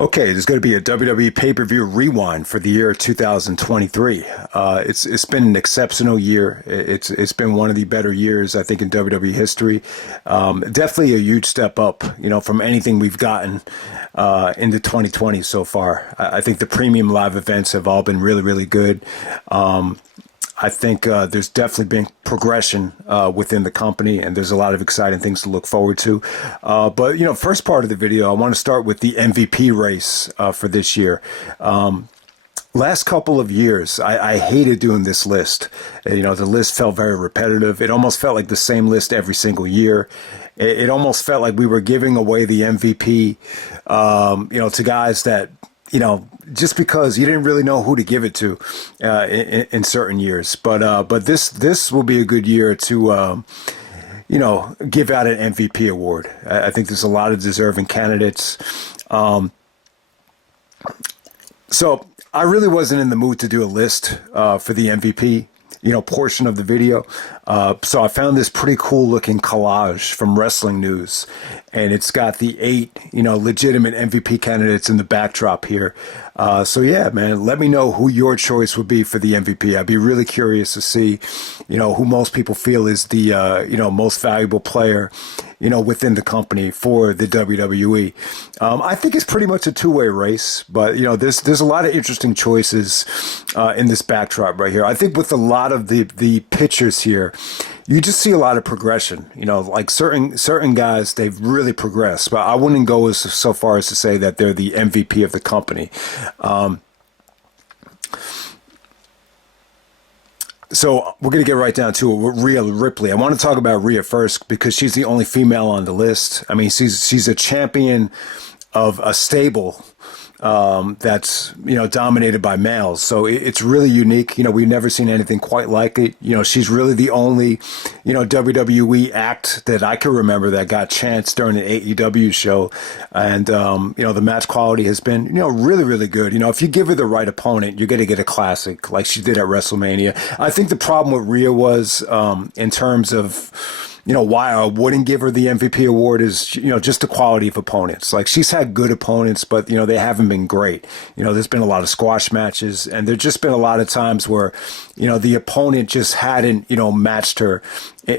Okay, there's going to be a WWE pay-per-view rewind for the year 2023. It's been an exceptional year. It's been one of the better years, I think, in WWE history. Definitely a huge step up, from anything we've gotten into 2020 so far. I think the premium live events have all been really, really good. I think there's definitely been progression within the company, and there's a lot of exciting things to look forward to. But first part of the video, I want to start with the MVP race for this year. Last couple of years, I hated doing this list. The list felt very repetitive. It almost felt like the same list every single year. It almost felt like we were giving away the MVP, to guys that, just because you didn't really know who to give it to in certain years. But this will be a good year to, give out an MVP award. I think there's a lot of deserving candidates. So I really wasn't in the mood to do a list for the MVP, portion of the video. So I found this pretty cool looking collage from Wrestling News, and it's got the 8, legitimate MVP candidates in the backdrop here. So yeah, man, let me know who your choice would be for the MVP. I'd be really curious to see, who most people feel is the, most valuable player, within the company for the WWE. I think it's pretty much a two-way race, but, there's a lot of interesting choices in this backdrop right here. I think with a lot of the pictures here, you just see a lot of progression. Like certain guys, they've really progressed, but I wouldn't go so far as to say that they're the MVP of the company. So we're going to get right down to it with Rhea Ripley. I want to talk about Rhea first because she's the only female on the list. I mean, she's a champion of a stable that's, dominated by males. So it's really unique. We've never seen anything quite like it. She's really the only, WWE act that I can remember that got chance during an AEW show. And, the match quality has been, really, really good. If you give her the right opponent, you're going to get a classic like she did at WrestleMania. I think the problem with Rhea was, in terms of, why I wouldn't give her the MVP award is, just the quality of opponents. Like, she's had good opponents, but, they haven't been great. There's been a lot of squash matches, and there's just been a lot of times where, the opponent just hadn't, matched her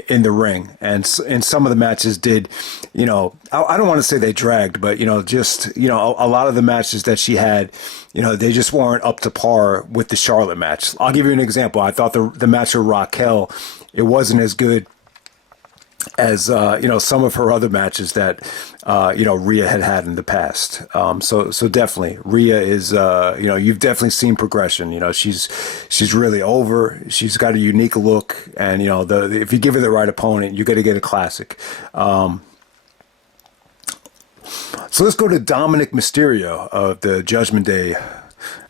in the ring. And some of the matches did, I don't want to say they dragged, but, just, a lot of the matches that she had, they just weren't up to par with the Charlotte match. I'll give you an example. I thought the match with Raquel, it wasn't as good as some of her other matches that Rhea had in the past. So definitely Rhea is you've definitely seen progression. She's really over. She's got a unique look, and if you give her the right opponent, you're going to get a classic. So let's go to Dominic Mysterio of the Judgment Day,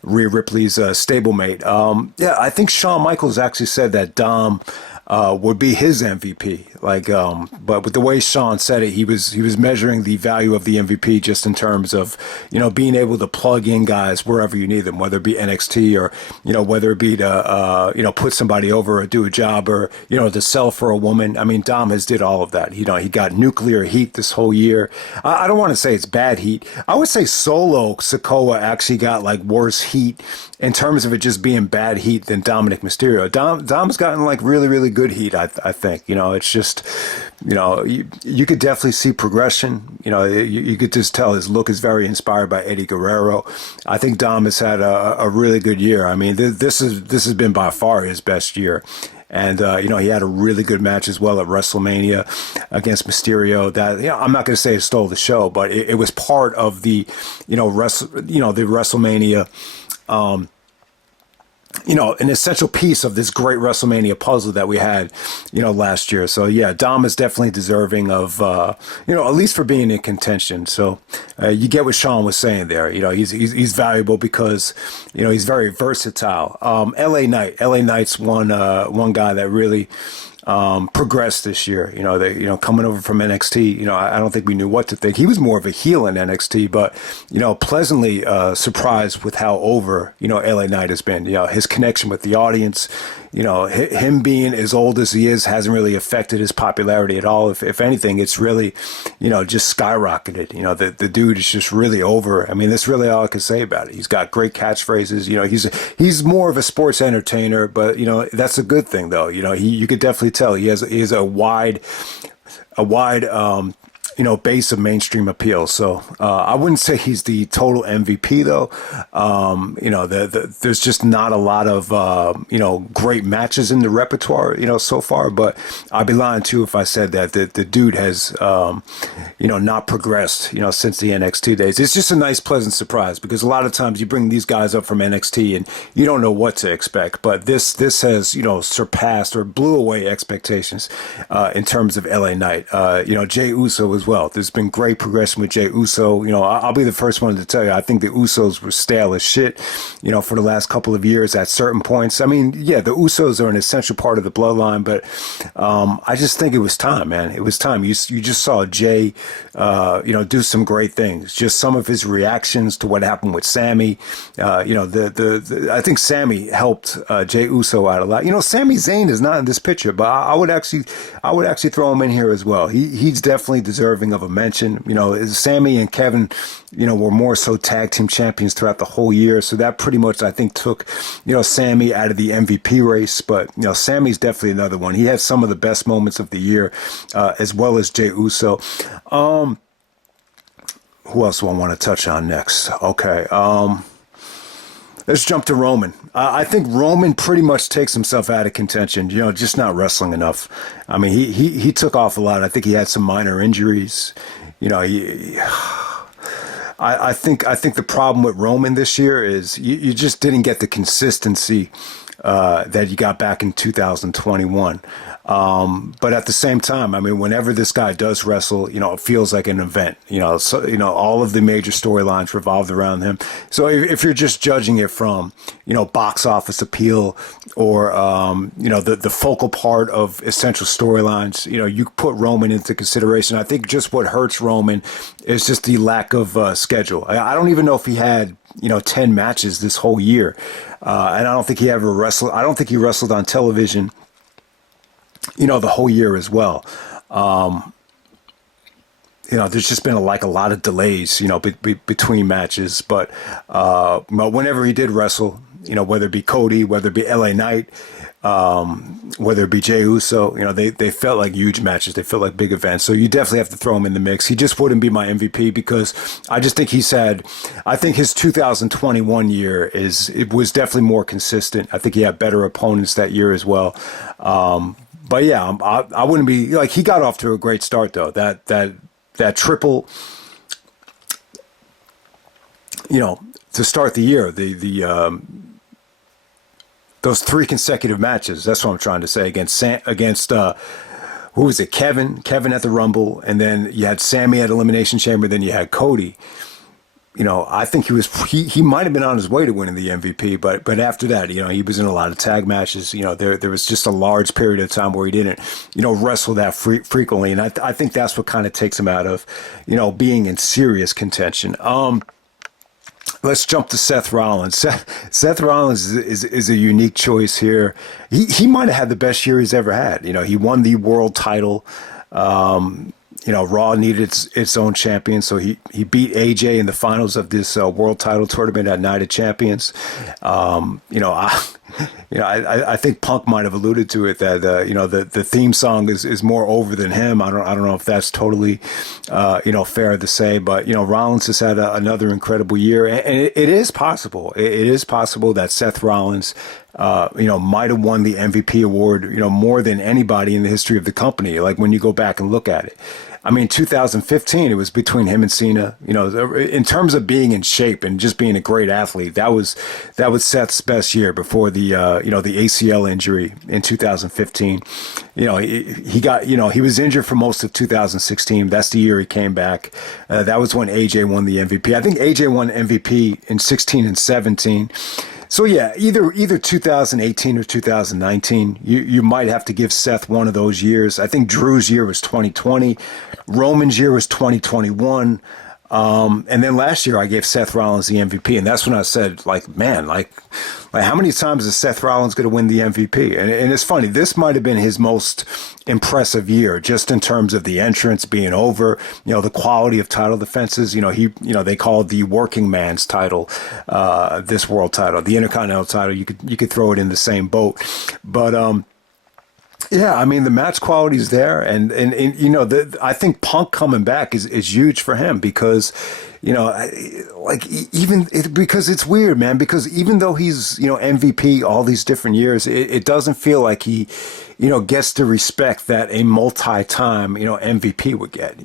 Rhea Ripley's stablemate. I think Shawn Michaels actually said that Dom would be his MVP. But with the way Shawn said it, he was measuring the value of the MVP just in terms of, being able to plug in guys wherever you need them, whether it be NXT or, whether it be to, put somebody over or do a job or, to sell for a woman. I mean, Dom has did all of that. He got nuclear heat this whole year. I don't want to say it's bad heat. I would say Solo Sikoa actually got worse heat in terms of it just being bad heat than Dominic Mysterio. Dom's gotten really, really good heat, I think. It's just, you could definitely see progression. You could just tell his look is very inspired by Eddie Guerrero. I think Dom has had a really good year. I mean, this has been by far his best year. And, he had a really good match as well at WrestleMania against Mysterio that, I'm not going to say it stole the show, but it was part of the, the WrestleMania, an essential piece of this great WrestleMania puzzle that we had, last year. So yeah, Dom is definitely deserving of, at least for being in contention. So you get what Shawn was saying there. He's valuable because, he's very versatile. LA Knight's one guy that really, progressed this year. Coming over from NXT, I don't think we knew what to think. He was more of a heel in NXT, but, pleasantly surprised with how over, LA Knight has been. His connection with the audience, him being as old as he is hasn't really affected his popularity at all. If anything, it's really, just skyrocketed. The dude is just really over. I mean, that's really all I can say about it. He's got great catchphrases. He's more of a sports entertainer, but, that's a good thing, though. You could definitely tell he has a wide base of mainstream appeal. So I wouldn't say he's the total MVP, though. There's just not a lot of great matches in the repertoire, so far. But I'd be lying too if I said that the dude has not progressed, since the NXT days. It's just a nice, pleasant surprise, because a lot of times you bring these guys up from NXT and you don't know what to expect. But this has surpassed or blew away expectations in terms of LA Knight. Jey Uso as well. There's been great progression with Jey Uso. I'll be the first one to tell you, I think the Usos were stale as shit, for the last couple of years at certain points. I mean, yeah, the Usos are an essential part of the bloodline, but I just think it was time, man. It was time. You just saw Jey, do some great things. Just some of his reactions to what happened with Sammy. I think Sammy helped Jey Uso out a lot. Sami Zayn is not in this picture, but I would actually throw him in here as well. He's definitely deserving of a mention. Sammy and Kevin, were more so tag team champions throughout the whole year. So that pretty much, I think, took, Sammy out of the MVP race. But, Sammy's definitely another one. He had some of the best moments of the year, as well as Jey Uso. Who else do I want to touch on next? Okay. Let's jump to Roman. I think Roman pretty much takes himself out of contention, just not wrestling enough. I mean, he took off a lot. I think he had some minor injuries. I think the problem with Roman this year is you just didn't get the consistency that you got back in 2021. But at the same time, I mean, whenever this guy does wrestle, it feels like an event, all of the major storylines revolved around him. So if you're just judging it from, box office appeal or, the focal part of essential storylines, you put Roman into consideration. I think just what hurts Roman is just the lack of schedule. I don't even know if he had, 10 matches this whole year. And I don't think he ever wrestled. I don't think he wrestled on television, the whole year as well. There's just been a lot of delays, between matches. But whenever he did wrestle, whether it be Cody, whether it be LA Knight, whether it be Jey Uso, they felt like huge matches. They felt like big events. So you definitely have to throw him in the mix. He just wouldn't be my MVP because I just think I think his 2021 year it was definitely more consistent. I think he had better opponents that year as well. But yeah, I wouldn't be like, he got off to a great start though. That triple, to start the year, those 3 consecutive matches. That's what I'm trying to say against who was it? Kevin at the Rumble, and then you had Sammy at Elimination Chamber. Then you had Cody. I think he might have been on his way to winning the MVP, but after that, he was in a lot of tag matches. There was just a large period of time where he didn't, wrestle that frequently, and I think that's what kind of takes him out of, being in serious contention. Let's jump to Seth Rollins. Seth Rollins is a unique choice here. He might have had the best year he's ever had. He won the world title. Raw needed its own champion, so he beat AJ in the finals of this world title tournament at Night of Champions. I think Punk might have alluded to it that the theme song is more over than him. I don't know if that's totally fair to say, but Rollins has had another incredible year, and it is possible. It is possible that Seth Rollins might have won the MVP award, more than anybody in the history of the company. Like when you go back and look at it. I mean, 2015, it was between him and Cena. In terms of being in shape and just being a great athlete, that was Seth's best year before the the ACL injury in 2015. He was injured for most of 2016. That's the year he came back. That was when AJ won the MVP. I think AJ won MVP in 16 and 17. So yeah, either 2018 or 2019. You might have to give Seth one of those years. I think Drew's year was 2020. Roman's year was 2021. And then last year I gave Seth Rollins the MVP, and that's when I said, like, man, like how many times is Seth Rollins going to win the MVP? And it's funny, this might have been his most impressive year, just in terms of the entrance being over, the quality of title defenses. They call it the working man's title, this world title, the Intercontinental title. You could throw it in the same boat, but yeah, I mean, the match quality is there, and I think Punk coming back is huge for him because, because it's weird, man. Because even though he's MVP all these different years, it doesn't feel like he, gets the respect that a multi-time MVP would get.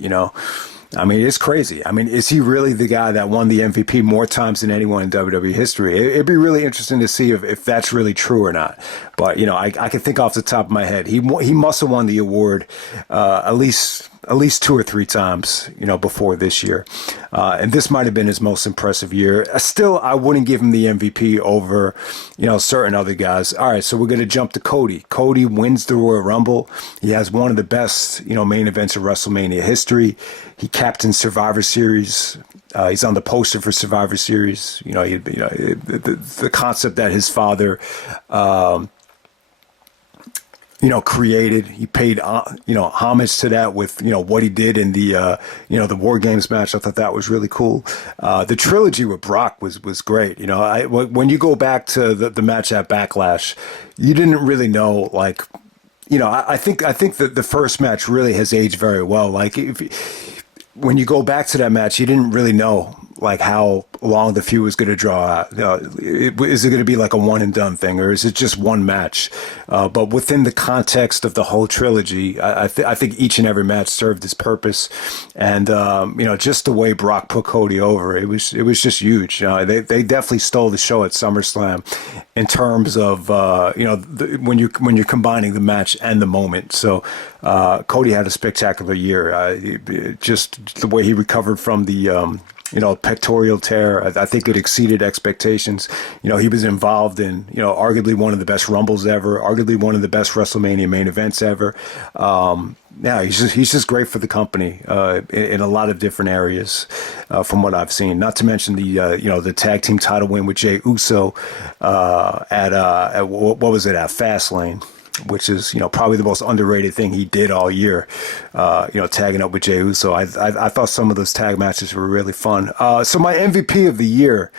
I mean, it's crazy. I mean, is he really the guy that won the MVP more times than anyone in WWE history? It'd be really interesting to see if that's really true or not. But, I can think off the top of my head. He must have won the award at least 2 or 3 times, before this year. And this might have been his most impressive year. Still, I wouldn't give him the MVP over, certain other guys. All right, so we're going to jump to Cody. Cody wins the Royal Rumble. He has one of the best, main events of WrestleMania history. He captains Survivor Series. He's on the poster for Survivor Series. The concept that his father, created. He paid, homage to that with, what he did in the, the War Games match. I thought that was really cool. The trilogy with Brock was great. When you go back to the match at Backlash, you didn't really know, like, I think that the first match really has aged very well. Like, when you go back to that match, you didn't really know, like, how long the feud was going to draw out. Is it going to be like a one and done thing, or is it just one match? But within the context of the whole trilogy, I think each and every match served its purpose, and just the way Brock put Cody over, it was just huge. They definitely stole the show at SummerSlam in terms of when you're combining the match and the moment. So Cody had a spectacular year. Just the way he recovered from the pectoral tear. I think it exceeded expectations. He was involved in, arguably one of the best Rumbles ever, arguably one of the best WrestleMania main events ever. Yeah, he's just great for the company in a lot of different areas from what I've seen. Not to mention the tag team title win with Jey Uso at what was it, at Fastlane, which is, probably the most underrated thing he did all year, tagging up with Jey Uso. I thought some of those tag matches were really fun. So my MVP of the year,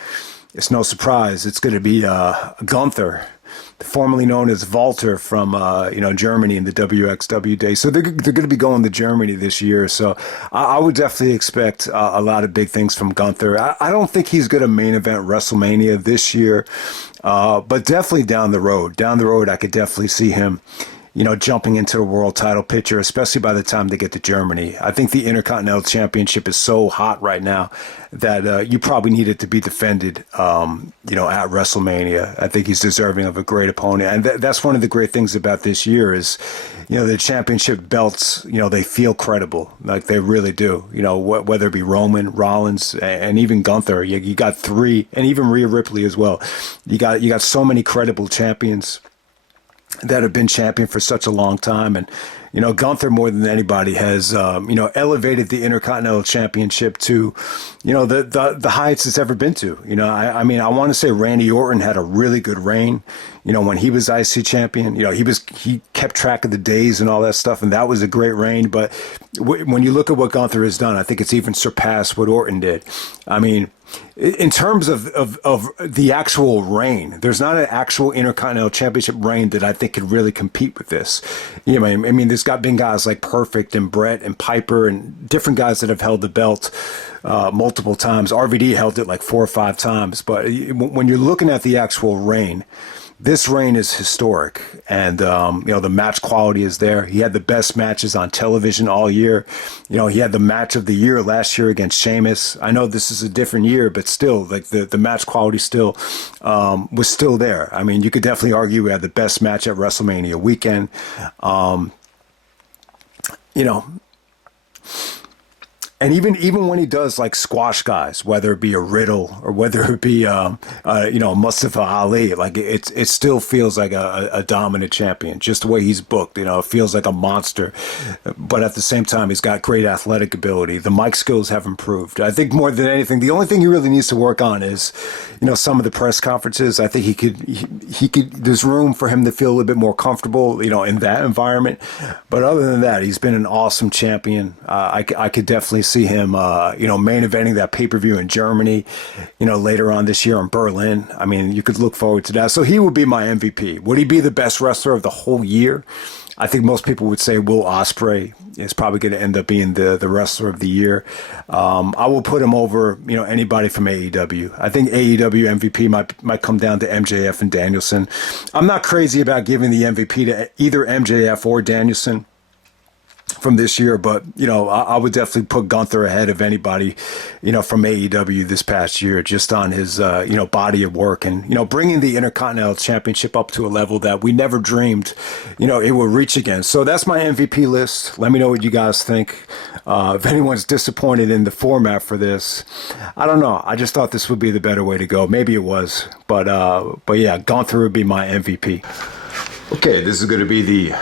it's no surprise, it's going to be Gunther, formerly known as Walter from, Germany in the WXW days. So they're going to be going to Germany this year. So I would definitely expect a lot of big things from Gunther. I don't think he's going to main event WrestleMania this year, but definitely down the road. Down the road, I could definitely see him, jumping into the world title picture, especially by the time they get to Germany. I think the Intercontinental Championship is so hot right now that you probably need it to be defended, at WrestleMania. I think he's deserving of a great opponent. And that's one of the great things about this year is, the championship belts, they feel credible. Like they really do, whether it be Roman, Rollins, and even Gunther. You got 3, and even Rhea Ripley as well. You got so many credible champions that have been champion for such a long time. And, Gunther more than anybody has, elevated the Intercontinental Championship to, the heights it's ever been to. I want to say Randy Orton had a really good reign, when he was IC champion. He kept track of the days and all that stuff, and that was a great reign. But when you look at what Gunther has done, I think it's even surpassed what Orton did. I mean, in terms of the actual reign, there's not an actual Intercontinental Championship reign that I think could really compete with this. I mean, there's been guys like Perfect and Brett and Piper and different guys that have held the belt multiple times. RVD held it like 4 or 5 times. But when you're looking at the actual reign, this reign is historic, and the match quality is there. He had the best matches on television all year. He had the match of the year last year against Sheamus. I know this is a different year, but still, like the match quality still was still there. I mean, you could definitely argue we had the best match at WrestleMania weekend. And even when he does like squash guys, whether it be a Riddle or whether it be Mustafa Ali, like it still feels like a dominant champion. Just the way he's booked, it feels like a monster. But at the same time, he's got great athletic ability. The mic skills have improved. I think more than anything, the only thing he really needs to work on is, some of the press conferences. I think he could. There's room for him to feel a little bit more comfortable, in that environment. But other than that, he's been an awesome champion. I could definitely see him, main eventing that pay-per-view in Germany, later on this year in Berlin. I mean, you could look forward to that. So he would be my MVP. Would he be the best wrestler of the whole year? I think most people would say Will Ospreay is probably going to end up being the wrestler of the year. I will put him over, anybody from AEW. I think AEW MVP might come down to MJF and Danielson. I'm not crazy about giving the MVP to either MJF or Danielson from this year, but I would definitely put Gunther ahead of anybody from AEW this past year, just on his body of work and bringing the Intercontinental Championship up to a level that we never dreamed it would reach again. So that's my MVP list. Let me know what you guys think. If anyone's disappointed in the format for this, I don't know. I just thought this would be the better way to go. Maybe it was, but yeah, Gunther would be my MVP. Okay, this is going to be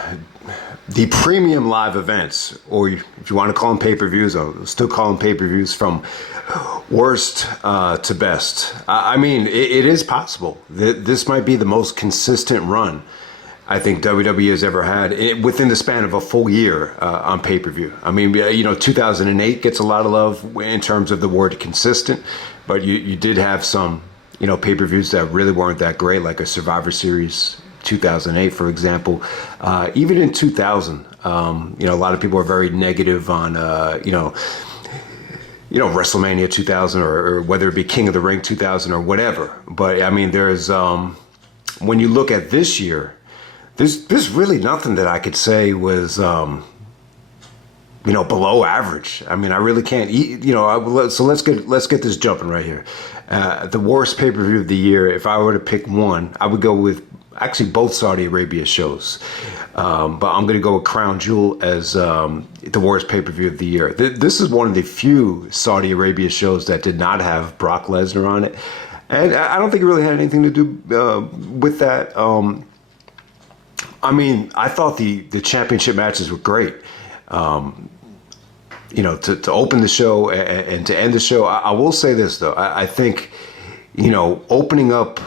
the premium live events, or if you want to call them pay-per-views, I'll still call them pay-per-views, from worst to best. I mean, it is possible. This might be the most consistent run I think WWE has ever had within the span of a full year on pay-per-view. I mean, 2008 gets a lot of love in terms of the word consistent, but you did have some, pay-per-views that really weren't that great, like a Survivor Series 2008, for example. Even in 2000, a lot of people are very negative on, WrestleMania 2000 or whether it be King of the Ring 2000 or whatever. But I mean, there's, when you look at this year, there's really nothing that I could say was, below average. I mean, I really can't eat, so let's get this jumping right here. The worst pay-per-view of the year, if I were to pick one, I would go with actually both Saudi Arabia shows. But I'm going to go with Crown Jewel as the worst pay-per-view of the year. This is one of the few Saudi Arabia shows that did not have Brock Lesnar on it. And I don't think it really had anything to do with that. I mean, I thought the championship matches were great. To open the show and to end the show. I will say this, though. I think, opening up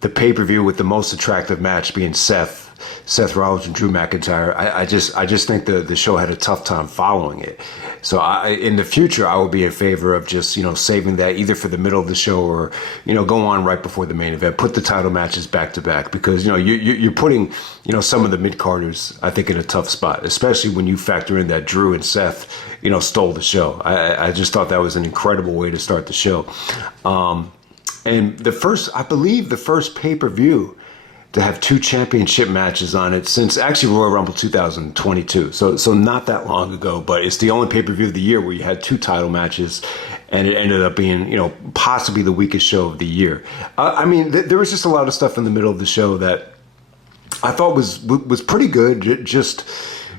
the pay-per-view with the most attractive match being Seth Rollins and Drew McIntyre, I just think the show had a tough time following it. So in the future, I would be in favor of just, saving that either for the middle of the show or, go on right before the main event. Put the title matches back to back because, you're putting, some of the mid-carders, I think, in a tough spot, especially when you factor in that Drew and Seth, stole the show. I just thought that was an incredible way to start the show. And I believe the first pay-per-view to have two championship matches on it since actually Royal Rumble 2022. So not that long ago, but it's the only pay-per-view of the year where you had two title matches, and it ended up being, possibly the weakest show of the year. I mean, there was just a lot of stuff in the middle of the show that I thought was pretty good. Just,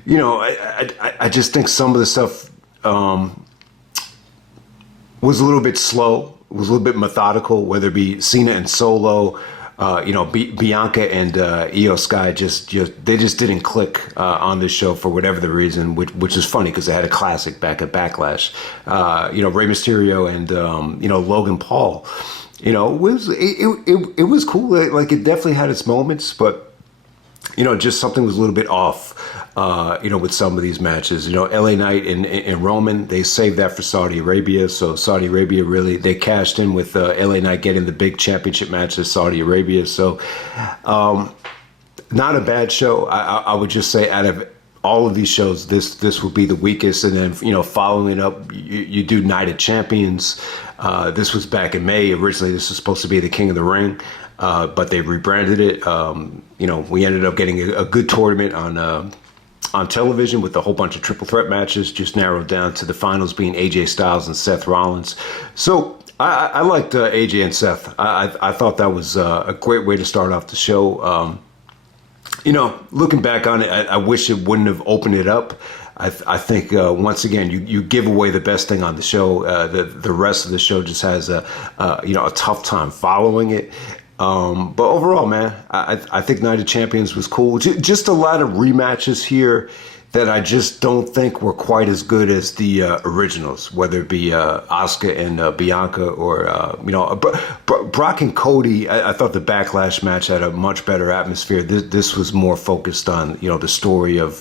I just think some of the stuff was a little bit slow. It was a little bit methodical, whether it be Cena and Solo, Bianca and Io Sky they just didn't click on this show for whatever the reason, which is funny because they had a classic back at Backlash. Rey Mysterio and Logan Paul. It was cool. Like it definitely had its moments, but just something was a little bit off. With some of these matches, LA Knight and Roman, they saved that for Saudi Arabia. So Saudi Arabia they cashed in with LA Knight getting the big championship match to Saudi Arabia. So, not a bad show. I would just say out of all of these shows, this would be the weakest. And then, following it up, you do Night of Champions. This was back in May. Originally, this was supposed to be the King of the Ring. But they rebranded it. We ended up getting a good tournament on television with a whole bunch of triple threat matches, just narrowed down to the finals being AJ Styles and Seth Rollins. So I liked AJ and Seth. I thought that was a great way to start off the show. Looking back on it, I wish it wouldn't have opened it up. I think once again you give away the best thing on the show. The rest of the show just has a tough time following it. But overall, man, I think Night of Champions was cool. Just a lot of rematches here that I just don't think were quite as good as the originals, whether it be Asuka and Bianca or, Brock and Cody. I thought the Backlash match had a much better atmosphere. This was more focused on, the story of,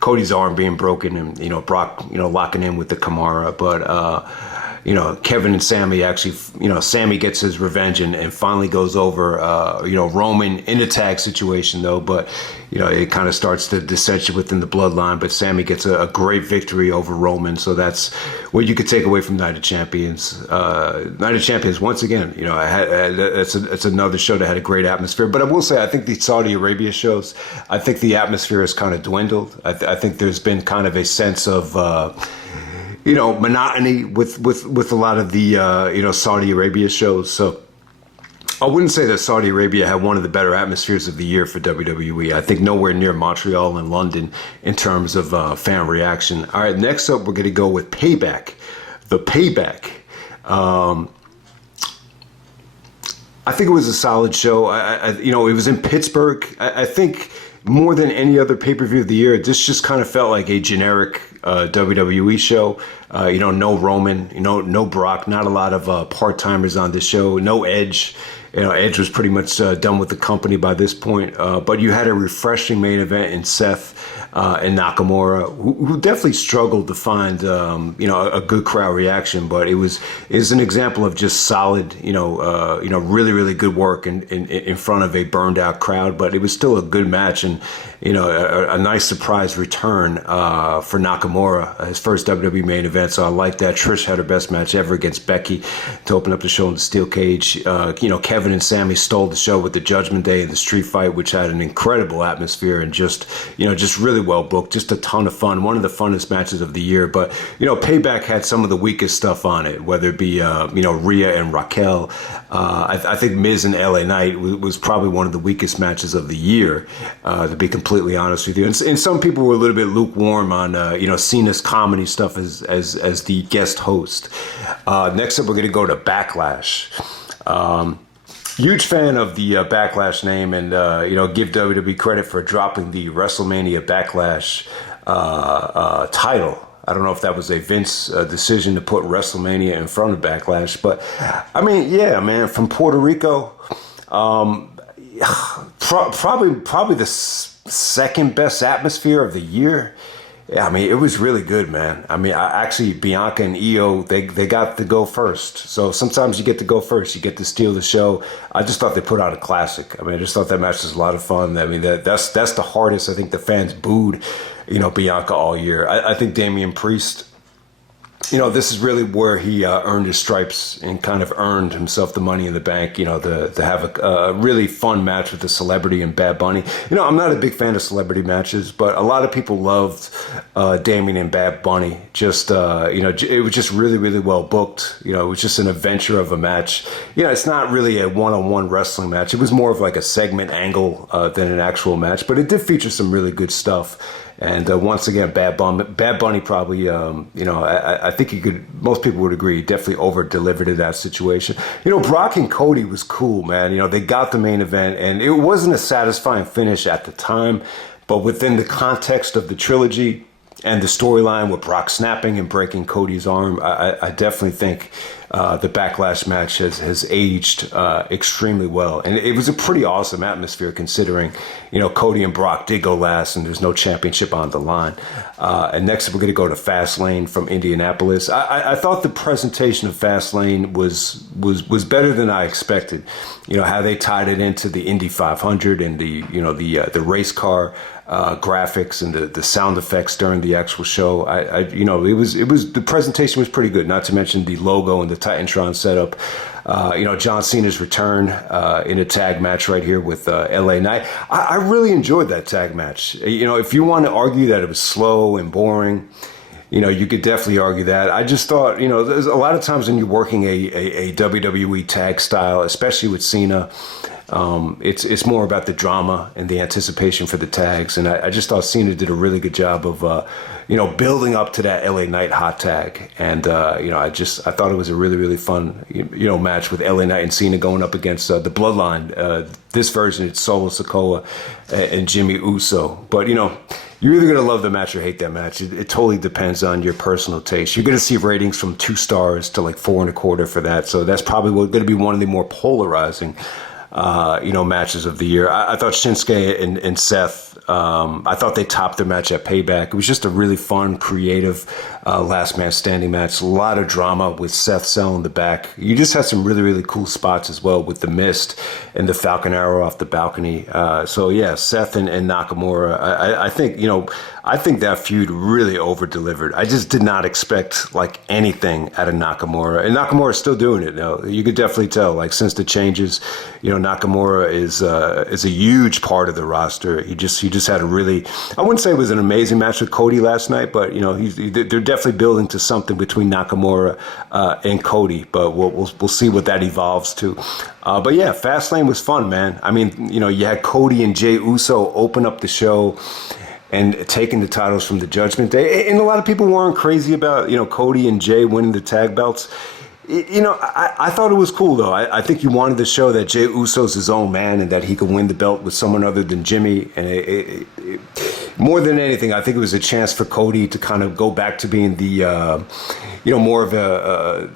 Cody's arm being broken and, Brock, locking in with the Kimura. But, Kevin and Sammy actually, Sammy gets his revenge and finally goes over, Roman in a tag situation though, but, it kind of starts the dissension within the bloodline, but Sammy gets a great victory over Roman. So that's what you could take away from Night of Champions. Night of Champions, once again, it's another show that had a great atmosphere, but I will say, I think the Saudi Arabia shows, I think the atmosphere has kind of dwindled. I think there's been kind of a sense of, monotony with a lot of the, Saudi Arabia shows. So I wouldn't say that Saudi Arabia had one of the better atmospheres of the year for WWE. I think nowhere near Montreal and London in terms of fan reaction. All right, next up, we're going to go with Payback. The Payback. I think it was a solid show. It was in Pittsburgh. I think more than any other pay-per-view of the year, this just kind of felt like a generic WWE show. No Roman, no Brock, not a lot of part-timers on this show, no Edge. Edge was pretty much done with the company by this point. But you had a refreshing main event in Seth and Nakamura, who definitely struggled to find, a good crowd reaction. But it was an example of just solid, really, really good work in front of a burned out crowd. But it was still a good match and, a nice surprise return for Nakamura, his first WWE main event. So I like that. Trish had her best match ever against Becky to open up the show in the steel cage. Kevin and Sammy stole the show with the Judgment Day and the street fight, which had an incredible atmosphere and just really well booked. Just a ton of fun. One of the funnest matches of the year. But, Payback had some of the weakest stuff on it, whether it be, Rhea and Raquel. I think Miz and LA Knight was probably one of the weakest matches of the year, to be completely honest with you. And some people were a little bit lukewarm on, Cena's comedy stuff as the guest host. Next up, we're going to go to Backlash. Huge fan of the Backlash name and, give WWE credit for dropping the WrestleMania Backlash title. I don't know if that was a Vince decision to put WrestleMania in front of Backlash, but I mean, yeah, man, from Puerto Rico, probably the second best atmosphere of the year. Yeah, I mean, it was really good, man. I mean, actually, Bianca and Io, they got to go first. So sometimes you get to go first. You get to steal the show. I just thought they put out a classic. I mean, I just thought that match was a lot of fun. I mean, that's the hardest. I think the fans booed, Bianca all year. I think Damian Priest, this is really where he earned his stripes and kind of earned himself the Money in the Bank, to have a really fun match with the Celebrity and Bad Bunny. I'm not a big fan of celebrity matches, but a lot of people loved Damien and Bad Bunny. Just, it was just really, really well booked. It was just an adventure of a match. It's not really a one-on-one wrestling match. It was more of like a segment angle than an actual match, but it did feature some really good stuff. And once again, Bad Bunny probably, I think most people would agree, definitely over-delivered in that situation. Brock and Cody was cool, man. They got the main event, and it wasn't a satisfying finish at the time, but within the context of the trilogy and the storyline with Brock snapping and breaking Cody's arm, I definitely think the Backlash match has aged extremely well. And it was a pretty awesome atmosphere considering, Cody and Brock did go last and there's no championship on the line. And next we're going to go to Fastlane from Indianapolis. I thought the presentation of Fastlane was better than I expected. How they tied it into the Indy 500 and the race car graphics and the sound effects during the actual show. The presentation was pretty good, not to mention the logo and the Titantron setup. John Cena's return in a tag match right here with LA Knight. I really enjoyed that tag match. If you want to argue that it was slow and boring, you could definitely argue that. I just thought, there's a lot of times when you're working a WWE tag style, especially with Cena, It's more about the drama and the anticipation for the tags. And I just thought Cena did a really good job of, building up to that LA Knight hot tag. And, I thought it was a really, really fun, match with LA Knight and Cena going up against the Bloodline. This version, it's Solo Sikoa and Jimmy Uso. But, you're either going to love the match or hate that match. It totally depends on your personal taste. You're going to see ratings from 2 stars to like 4.25 for that. So that's probably going to be one of the more polarizing, matches of the year. I thought Shinsuke and Seth, I thought they topped their match at Payback. It was just a really fun, creative last man standing match. A lot of drama with Seth selling the back. You just had some really, really cool spots as well with the mist and the Falcon Arrow off the balcony. So yeah, Seth and Nakamura. I think that feud really over delivered. I just did not expect like anything out of Nakamura, and Nakamura is still doing it now. You could definitely tell, like since the changes, Nakamura is a huge part of the roster. He just had a really, I wouldn't say it was an amazing match with Cody last night, but they're definitely building to something between Nakamura and Cody. But we'll see what that evolves to. But yeah, Fastlane was fun, man. I mean, you had Cody and Jey Uso open up the show and taking the titles from the Judgment Day. And a lot of people weren't crazy about, Cody and Jey winning the tag belts. I thought it was cool, though. I think you wanted to show that Jey Uso's his own man and that he could win the belt with someone other than Jimmy. And more than anything, I think it was a chance for Cody to kind of go back to being the, more of a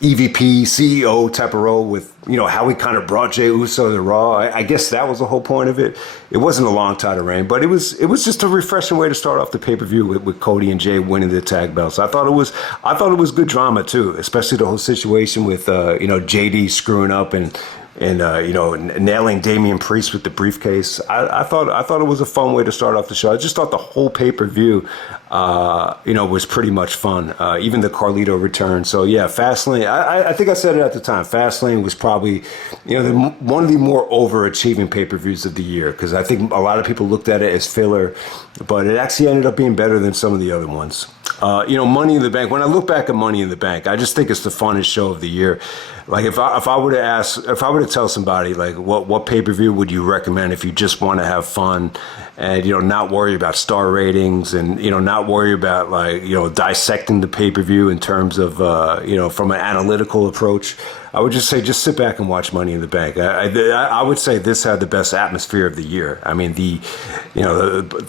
EVP, CEO type of role with, how he kind of brought Jey Uso to Raw. I guess that was the whole point of it. It wasn't a long title reign, but it was just a refreshing way to start off the pay-per-view with Cody and Jey winning the tag belts. I thought it was good drama too, especially the whole situation with, JD screwing up and nailing Damian Priest with the briefcase. I thought it was a fun way to start off the show. I just thought the whole pay-per-view, was pretty much fun. Even the Carlito return. So yeah, Fastlane. I think I said it at the time. Fastlane was probably, one of the more overachieving pay-per-views of the year, because I think a lot of people looked at it as filler, but it actually ended up being better than some of the other ones. Money in the Bank. When I look back at Money in the Bank, I just think it's the funnest show of the year. Like if I were to tell somebody like what pay-per-view would you recommend if you just want to have fun and not worry about star ratings and not worry about like dissecting the pay-per-view in terms of from an analytical approach, I would just say just sit back and watch Money in the Bank. I would say this had the best atmosphere of the year. I mean the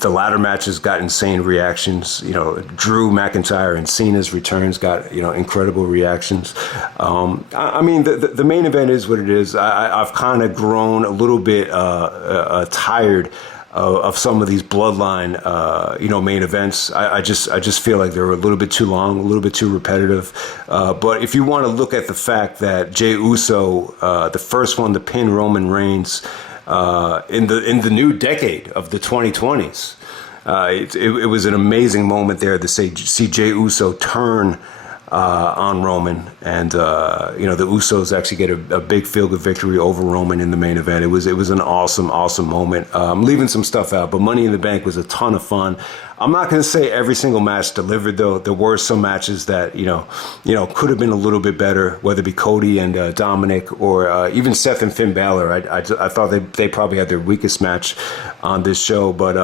ladder matches got insane reactions. Drew McIntyre and Cena's returns got incredible reactions. I mean the main event is what it is. I've kind of grown a little bit tired of some of these Bloodline, main events. I just feel like they're a little bit too long, a little bit too repetitive. But if you want to look at the fact that Jey Uso, the first one to pin Roman Reigns in the new decade of the 2020s, it was an amazing moment there to see Jey Uso turn on Roman, and the Usos actually get a big feel-good victory over Roman in the main event. It was an awesome moment. I'm leaving some stuff out, but Money in the Bank was a ton of fun. I'm not going to say every single match delivered, though. There were some matches that could have been a little bit better, whether it be Cody and Dominic or even Seth and Finn Balor. I thought they probably had their weakest match on this show, but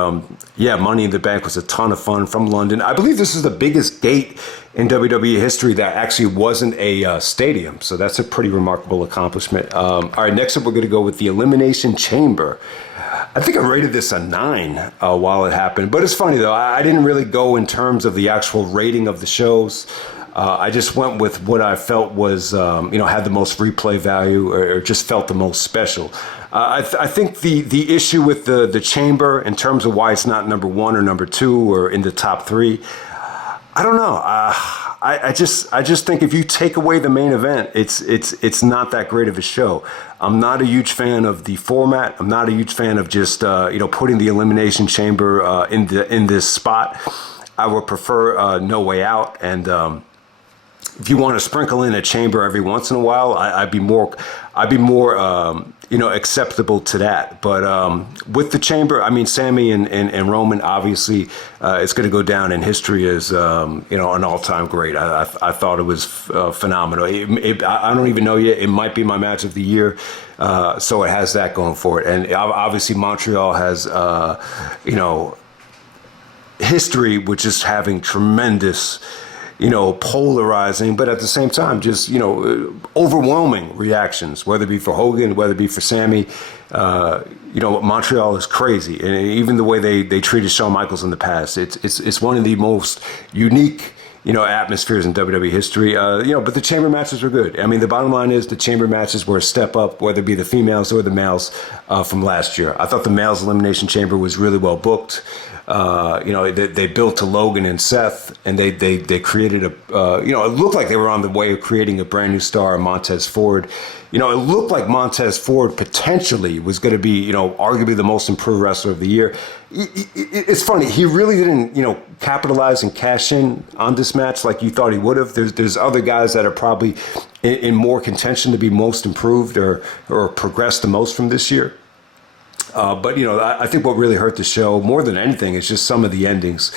Money in the Bank was a ton of fun from London. I believe this is the biggest gate in WWE history that actually wasn't a stadium, so that's a pretty remarkable accomplishment. All right, next up we're going to go with the Elimination Chamber. I think I rated this a 9 while it happened, but it's funny though. I didn't really go in terms of the actual rating of the shows. I just went with what I felt was, had the most replay value or just felt the most special. I think the issue with the Chamber in terms of why it's not number 1 or number 2 or in the top 3, I don't know. I just think if you take away the main event, it's not that great of a show. I'm not a huge fan of the format. I'm not a huge fan of just putting the Elimination Chamber in this spot. I would prefer No Way Out, and if you want to sprinkle in a chamber every once in a while, I'd be more acceptable to that. But with the chamber, I mean, Sammy and Roman, obviously, it's going to go down in history as, an all-time great. I thought it was phenomenal. I don't even know yet. It might be my match of the year. So it has that going for it. And obviously Montreal has, history with just having tremendous, polarizing, but at the same time, just, overwhelming reactions, whether it be for Hogan, whether it be for Sammy. Montreal is crazy. And even the way they treated Shawn Michaels in the past, it's one of the most unique, atmospheres in WWE history. But the chamber matches were good. I mean, the bottom line is the chamber matches were a step up, whether it be the females or the males from last year. I thought the males elimination chamber was really well booked. They built to Logan and Seth, and they created it looked like they were on the way of creating a brand new star, Montez Ford. It looked like Montez Ford potentially was going to be, arguably the most improved wrestler of the year. It's funny. He really didn't, capitalize and cash in on this match like you thought he would have. There's other guys that are probably in more contention to be most improved or progressed the most from this year. But I think what really hurt the show more than anything is just some of the endings,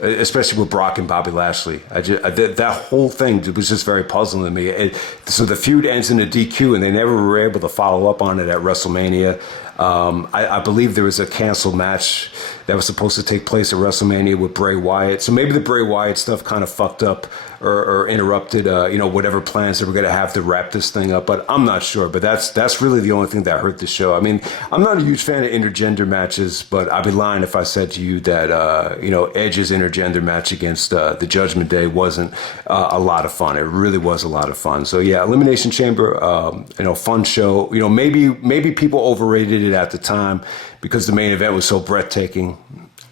especially with Brock and Bobby Lashley. That whole thing was just very puzzling to me. So the feud ends in a DQ, and they never were able to follow up on it at WrestleMania. I believe there was a canceled match that was supposed to take place at WrestleMania with Bray Wyatt. So maybe the Bray Wyatt stuff kind of fucked up or interrupted, whatever plans they were going to have to wrap this thing up. But I'm not sure. But that's really the only thing that hurt the show. I mean, I'm not a huge fan of intergender matches, but I'd be lying if I said to you that, Edge's intergender match against the Judgment Day wasn't a lot of fun. It really was a lot of fun. So, yeah, Elimination Chamber, fun show. Maybe people overrated it at the time because the main event was so breathtaking.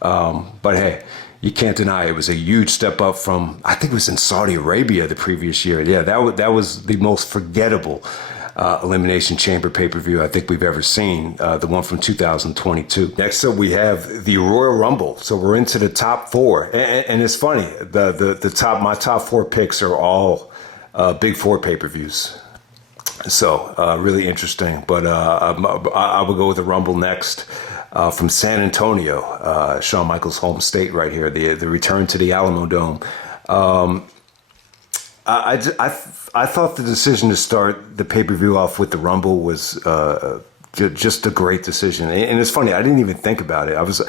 But hey, you can't deny it was a huge step up from, I think it was in Saudi Arabia the previous year. Yeah, that was the most forgettable Elimination Chamber pay-per-view I think we've ever seen, the one from 2022. Next up, we have the Royal Rumble. So we're into the top four. And it's funny, my top four picks are all Big Four pay-per-views. So really interesting. But I will go with the Rumble next. From San Antonio, Shawn Michaels' home state right here, the return to the Alamo Dome. I thought the decision to start the pay-per-view off with the Rumble was just a great decision. And it's funny, I didn't even think about it. I was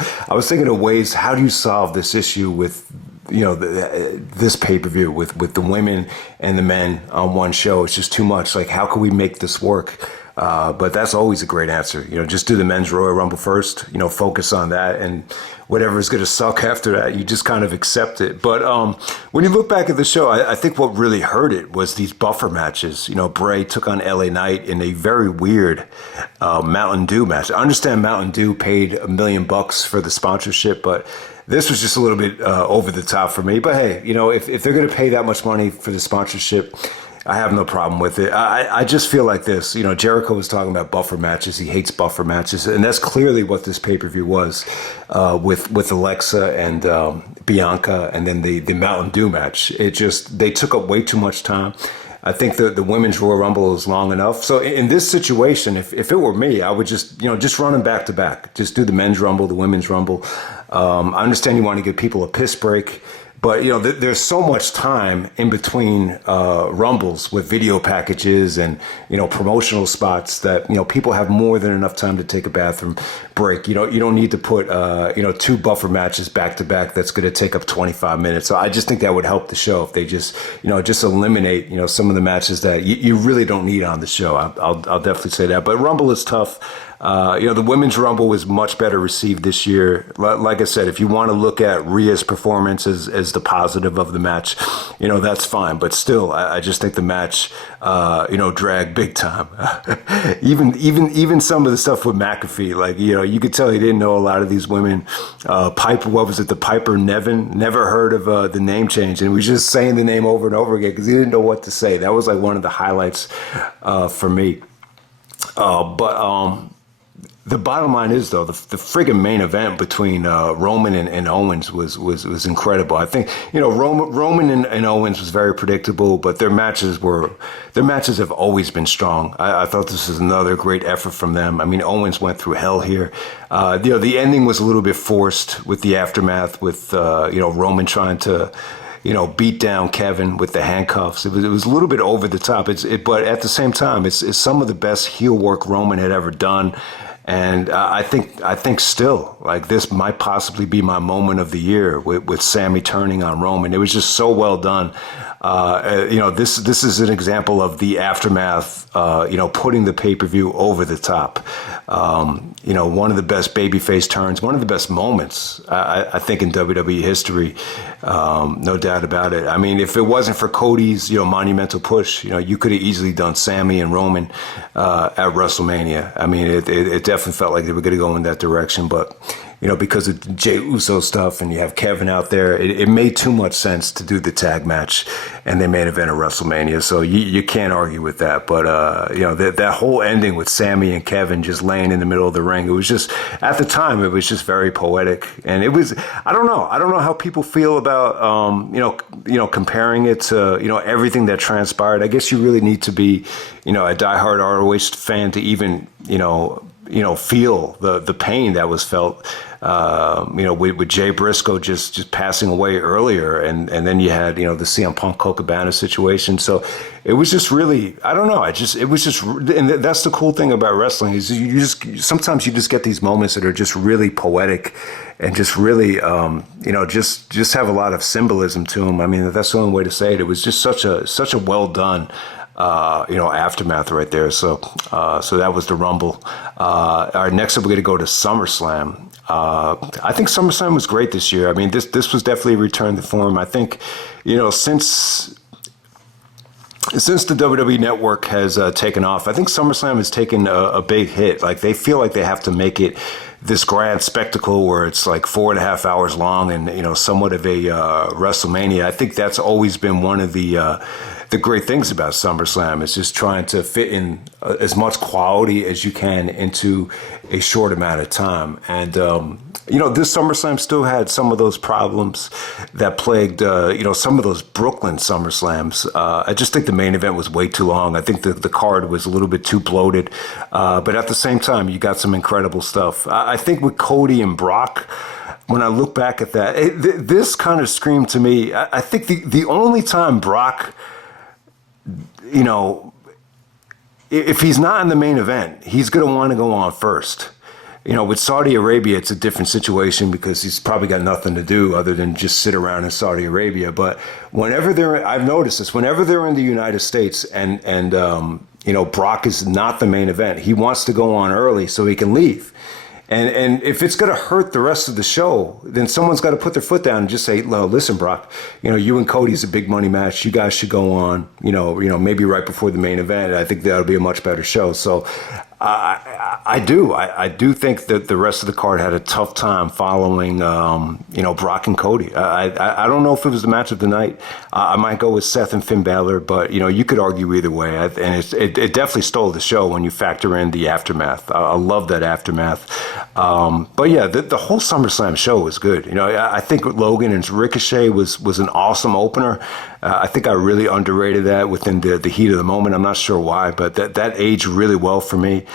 thinking of ways, how do you solve this issue with this pay-per-view with the women and the men on one show? It's just too much. Like, how can we make this work? But that's always a great answer. Just do the men's Royal Rumble first, focus on that, and whatever is going to suck after that, you just kind of accept it. But when you look back at the show, I think what really hurt it was these buffer matches. Bray took on LA Knight in a very weird Mountain Dew match. I understand Mountain Dew paid $1 million for the sponsorship, but this was just a little bit over the top for me. But hey, if they're going to pay that much money for the sponsorship, I have no problem with it. I just feel like this. Jericho was talking about buffer matches. He hates buffer matches. And that's clearly what this pay-per-view was with Alexa and Bianca and then the Mountain Dew match. They took up way too much time. I think the women's Royal Rumble is long enough. So in this situation, if it were me, I would just run them back to back. Just do the men's Rumble, the women's Rumble. I understand you want to give people a piss break. But, there's so much time in between Rumbles with video packages and, promotional spots that, people have more than enough time to take a bathroom break. You don't need to put, two buffer matches back to back. That's going to take up 25 minutes. So I just think that would help the show if they just eliminate, some of the matches that you really don't need on the show. I'll definitely say that. But Rumble is tough. The women's Rumble was much better received this year. Like I said, if you want to look at Rhea's performance as the positive of the match, that's fine. But still, I just think the match, dragged big time. even some of the stuff with McAfee, like, you could tell he didn't know a lot of these women. Piper, what was it? The Piper Nevin? Never heard of the name change. And he was just saying the name over and over again because he didn't know what to say. That was like one of the highlights for me. But The bottom line is, though, the friggin' main event between Roman and Owens was incredible. I think Roman and Owens was very predictable, but their matches have always been strong. I thought this was another great effort from them. I mean, Owens went through hell here. The ending was a little bit forced with the aftermath, with Roman trying to beat down Kevin with the handcuffs. It was a little bit over the top. But at the same time, it's some of the best heel work Roman had ever done. And I think still, like, this might possibly be my moment of the year with Sammy turning on Roman. It was just so well done. This is an example of the aftermath, putting the pay-per-view over the top. One of the best babyface turns, one of the best moments, I think, in WWE history. No doubt about it. I mean, if it wasn't for Cody's, monumental push, you could have easily done Sammy and Roman at WrestleMania. I mean, it definitely felt like they were going to go in that direction, but because of Jey Uso stuff and you have Kevin out there, it made too much sense to do the tag match and the main event of WrestleMania. So you can't argue with that. But, that whole ending with Sammy and Kevin just laying in the middle of the ring, it was just, at the time, it was just very poetic. And it was, I don't know how people feel about, comparing it to, everything that transpired. I guess you really need to be, a diehard ROH fan to even, feel the pain that was felt, with Jay Briscoe just passing away earlier, and then you had the CM Punk Colt Cabana situation. So it was just really, I don't know. And that's the cool thing about wrestling is sometimes you just get these moments that are just really poetic, and just really, just have a lot of symbolism to them. I mean, that's the only way to say it. It was just such a well done. Aftermath right there. So that was the Rumble. Next up, we're going to go to SummerSlam. I think SummerSlam was great this year. I mean, this was definitely a return to form. I think, since the WWE Network has taken off, I think SummerSlam has taken a big hit. Like, they feel like they have to make it this grand spectacle where it's like 4.5 hours long and, somewhat of a WrestleMania. I think that's always been one of the great things about SummerSlam, is just trying to fit in as much quality as you can into a short amount of time. And, this SummerSlam still had some of those problems that plagued, some of those Brooklyn SummerSlams. I just think the main event was way too long. I think the card was a little bit too bloated. But at the same time, you got some incredible stuff. I think with Cody and Brock, when I look back at that, this kind of screamed to me. I think the only time Brock, if he's not in the main event, he's going to want to go on first. With Saudi Arabia, it's a different situation because he's probably got nothing to do other than just sit around in Saudi Arabia. But I've noticed this, whenever they're in the United States and Brock is not the main event, he wants to go on early so he can leave. And if it's going to hurt the rest of the show, then someone's got to put their foot down and just say, listen, Brock, you and Cody's a big money match. You guys should go on, maybe right before the main event. I think that'll be a much better show. So I do think that the rest of the card had a tough time following, Brock and Cody. I don't know if it was the match of the night. I might go with Seth and Finn Balor, but, you could argue either way. And it definitely stole the show when you factor in the aftermath. I love that aftermath. But yeah, the whole SummerSlam show was good. I think Logan and Ricochet was an awesome opener. I think I really underrated that within the heat of the moment. I'm not sure why, but that aged really well for me.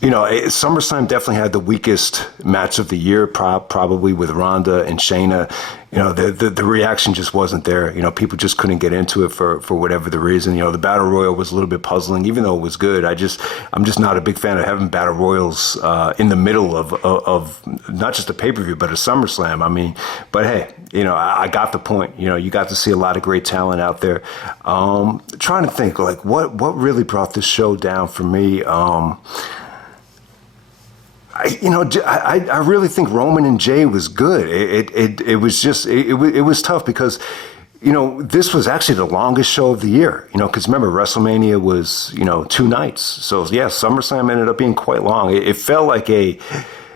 SummerSlam definitely had the weakest match of the year, probably with Ronda and Shayna. The reaction just wasn't there. People just couldn't get into it for whatever the reason. The Battle Royal was a little bit puzzling, even though it was good. I'm just not a big fan of having Battle Royals in the middle of not just a pay-per-view, but a SummerSlam. I mean, but hey, I got the point. You got to see a lot of great talent out there. Trying to think, like, what really brought this show down for me. I really think Roman and Jay was good. It was tough because, this was actually the longest show of the year, because remember, WrestleMania was, 2 nights. So yeah, SummerSlam ended up being quite long. It felt like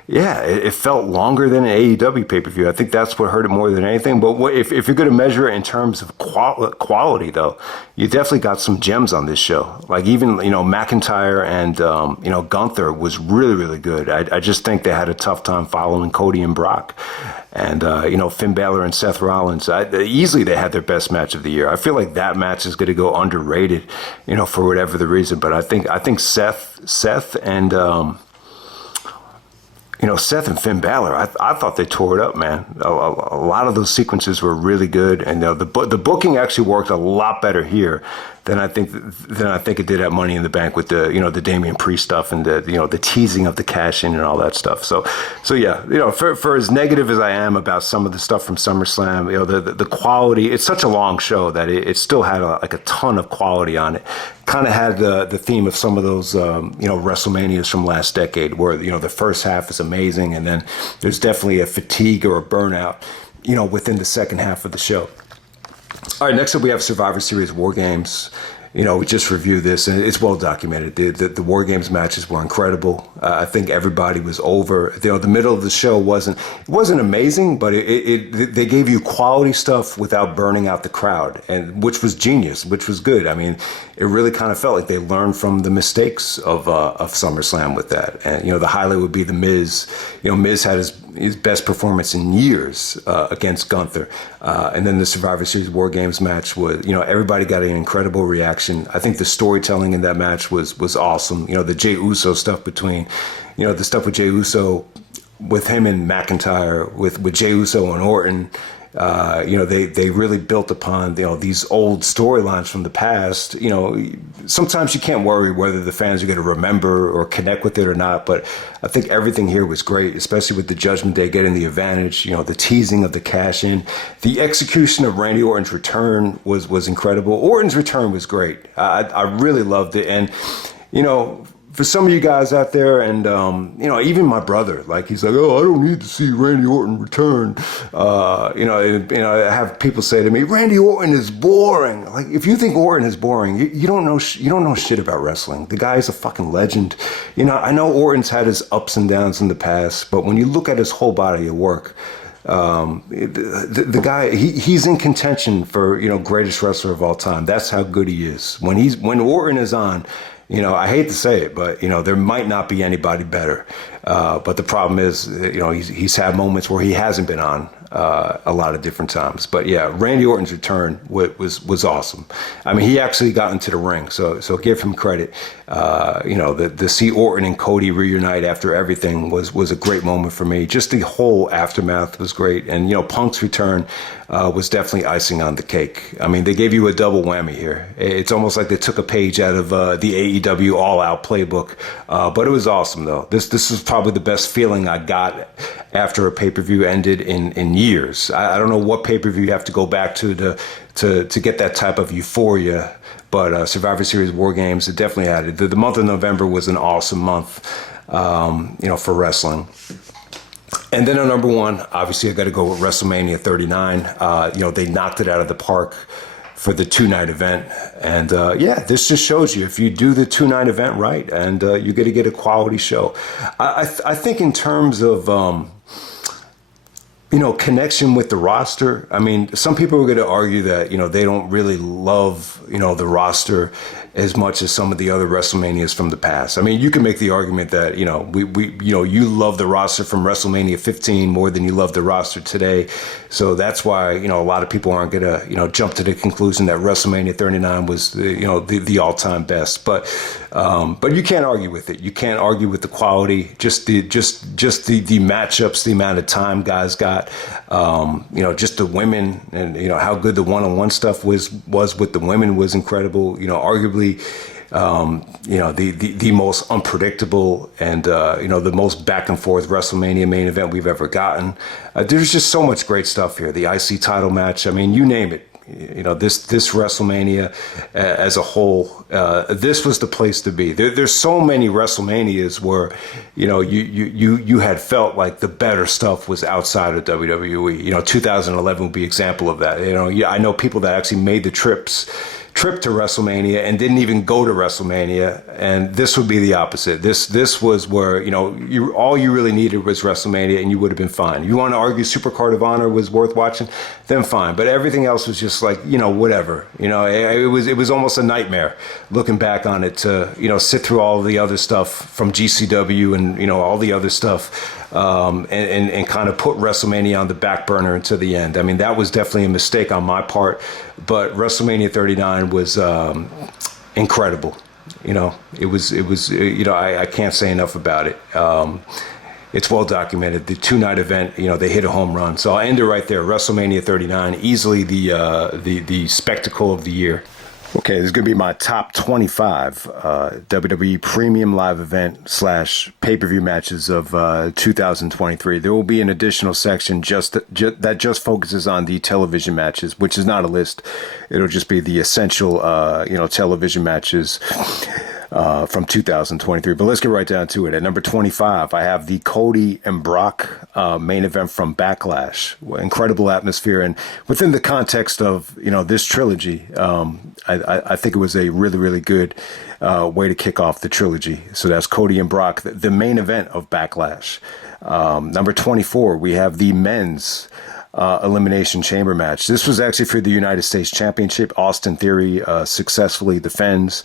Yeah, it felt longer than an AEW pay-per-view. I think that's what hurt it more than anything. But if you're going to measure it in terms of quality, though, you definitely got some gems on this show. Like even, McIntyre and, Gunther was really, really good. I just think they had a tough time following Cody and Brock. And, Finn Balor and Seth Rollins, easily they had their best match of the year. I feel like that match is going to go underrated, for whatever the reason. But I think Seth and, Seth and Finn Balor, I thought they tore it up, man. A lot of those sequences were really good, and the booking actually worked a lot better here than I think it did at Money in the Bank with the Damian Priest stuff and the teasing of the cash in and all that stuff. So yeah, for as negative as I am about some of the stuff from SummerSlam, the quality, it's such a long show that it still had a ton of quality on it. Kind of had the theme of some of those WrestleManias from last decade, where the first half is amazing, and then there's definitely a fatigue or a burnout within the second half of the show. All right, next up we have Survivor Series War Games. We just reviewed this, and it's well documented. The War Games matches were incredible. I think everybody was over. The middle of the show wasn't amazing, but they gave you quality stuff without burning out the crowd, and which was genius, which was good. I mean, it really kind of felt like they learned from the mistakes of SummerSlam with that. And the highlight would be the Miz. Miz had his best performance in years against Gunther, and then the Survivor Series War Games match was everybody got an incredible reaction. I think the storytelling in that match was awesome. The Jey Uso stuff between, the stuff with Jey Uso, with him and McIntyre, with Jey Uso and Orton. They really built upon these old storylines from the past. Sometimes you can't worry whether the fans are going to remember or connect with it or not, but I think everything here was great, especially with the Judgment Day getting the advantage. The teasing of the cash in, the execution of Randy Orton's return was incredible. Orton's return was great. I really loved it, and for some of you guys out there, and even my brother, like he's like, oh, I don't need to see Randy Orton return. I have people say to me, Randy Orton is boring. Like, if you think Orton is boring, you don't know shit about wrestling. The guy is a fucking legend. I know Orton's had his ups and downs in the past, but when you look at his whole body of work, the guy, he's in contention for greatest wrestler of all time. That's how good he is. When Orton is on. I hate to say it, but, there might not be anybody better. But the problem is, he's had moments where he hasn't been on a lot of different times. But yeah, Randy Orton's return was awesome. I mean, he actually got into the ring, so give him credit. The see Orton and Cody reunite after everything was a great moment for me. Just the whole aftermath was great. And, Punk's return was definitely icing on the cake. I mean, they gave you a double whammy here. It's almost like they took a page out of the AEW All Out playbook. But it was awesome, though. This is probably the best feeling I got after a pay-per-view ended in years. I don't know what pay-per-view you have to go back to get that type of euphoria. But Survivor Series War Games, it definitely had it. The month of November was an awesome month, for wrestling. And then on number one, obviously I got to go with WrestleMania 39. They knocked it out of the park for the 2-night event. And this just shows you if you do the 2-night event right, and you're going to get a quality show. I think in terms of connection with the roster. I mean, some people are going to argue that, they don't really love, the roster as much as some of the other WrestleManias from the past. I mean, you can make the argument that, you love the roster from WrestleMania 15 more than you love the roster today. So that's why, a lot of people aren't going to, jump to the conclusion that WrestleMania 39 was, the all-time best. But you can't argue with it. You can't argue with the quality, just the matchups, the amount of time guys got, just the women and, how good the one-on-one stuff was with the women was incredible. Arguably, the most unpredictable and, the most back and forth WrestleMania main event we've ever gotten. There's just so much great stuff here. The IC title match. I mean, you name it. This WrestleMania as a whole, this was the place to be. There's so many WrestleManias where, you had felt like the better stuff was outside of WWE. 2011 would be an example of that. I know people that actually made the trip trip to WrestleMania and didn't even go to WrestleMania, and this would be the opposite. This was where, you know, all you really needed was WrestleMania, and you would have been fine. You want to argue Supercard of Honor was worth watching, then fine. But everything else was just like, you know, whatever. You know, it was almost a nightmare looking back on it to, you know, sit through all the other stuff from GCW and, you know, all the other stuff. And kind of put WrestleMania on the back burner until the end. I mean, that was definitely a mistake on my part, but WrestleMania 39 was incredible. You know, it was you know, I can't say enough about it. It's well documented. The 2-night event, you know, they hit a home run. So I'll end it right there. WrestleMania 39, easily the spectacle of the year. Okay, this is going to be my top 25 WWE Premium Live Event / pay-per-view matches of 2023. There will be an additional section that just focuses on the television matches, which is not a list. It'll just be the essential, you know, television matches from 2023. But let's get right down to it. At number 25, I have the Cody and Brock main event from Backlash. Incredible atmosphere, and within the context of, you know, this trilogy, I think it was a really, really good way to kick off the trilogy. So that's Cody and Brock, the main event of Backlash. Number 24, we have the men's Elimination Chamber match. This was actually for the United States Championship. Austin Theory successfully defends.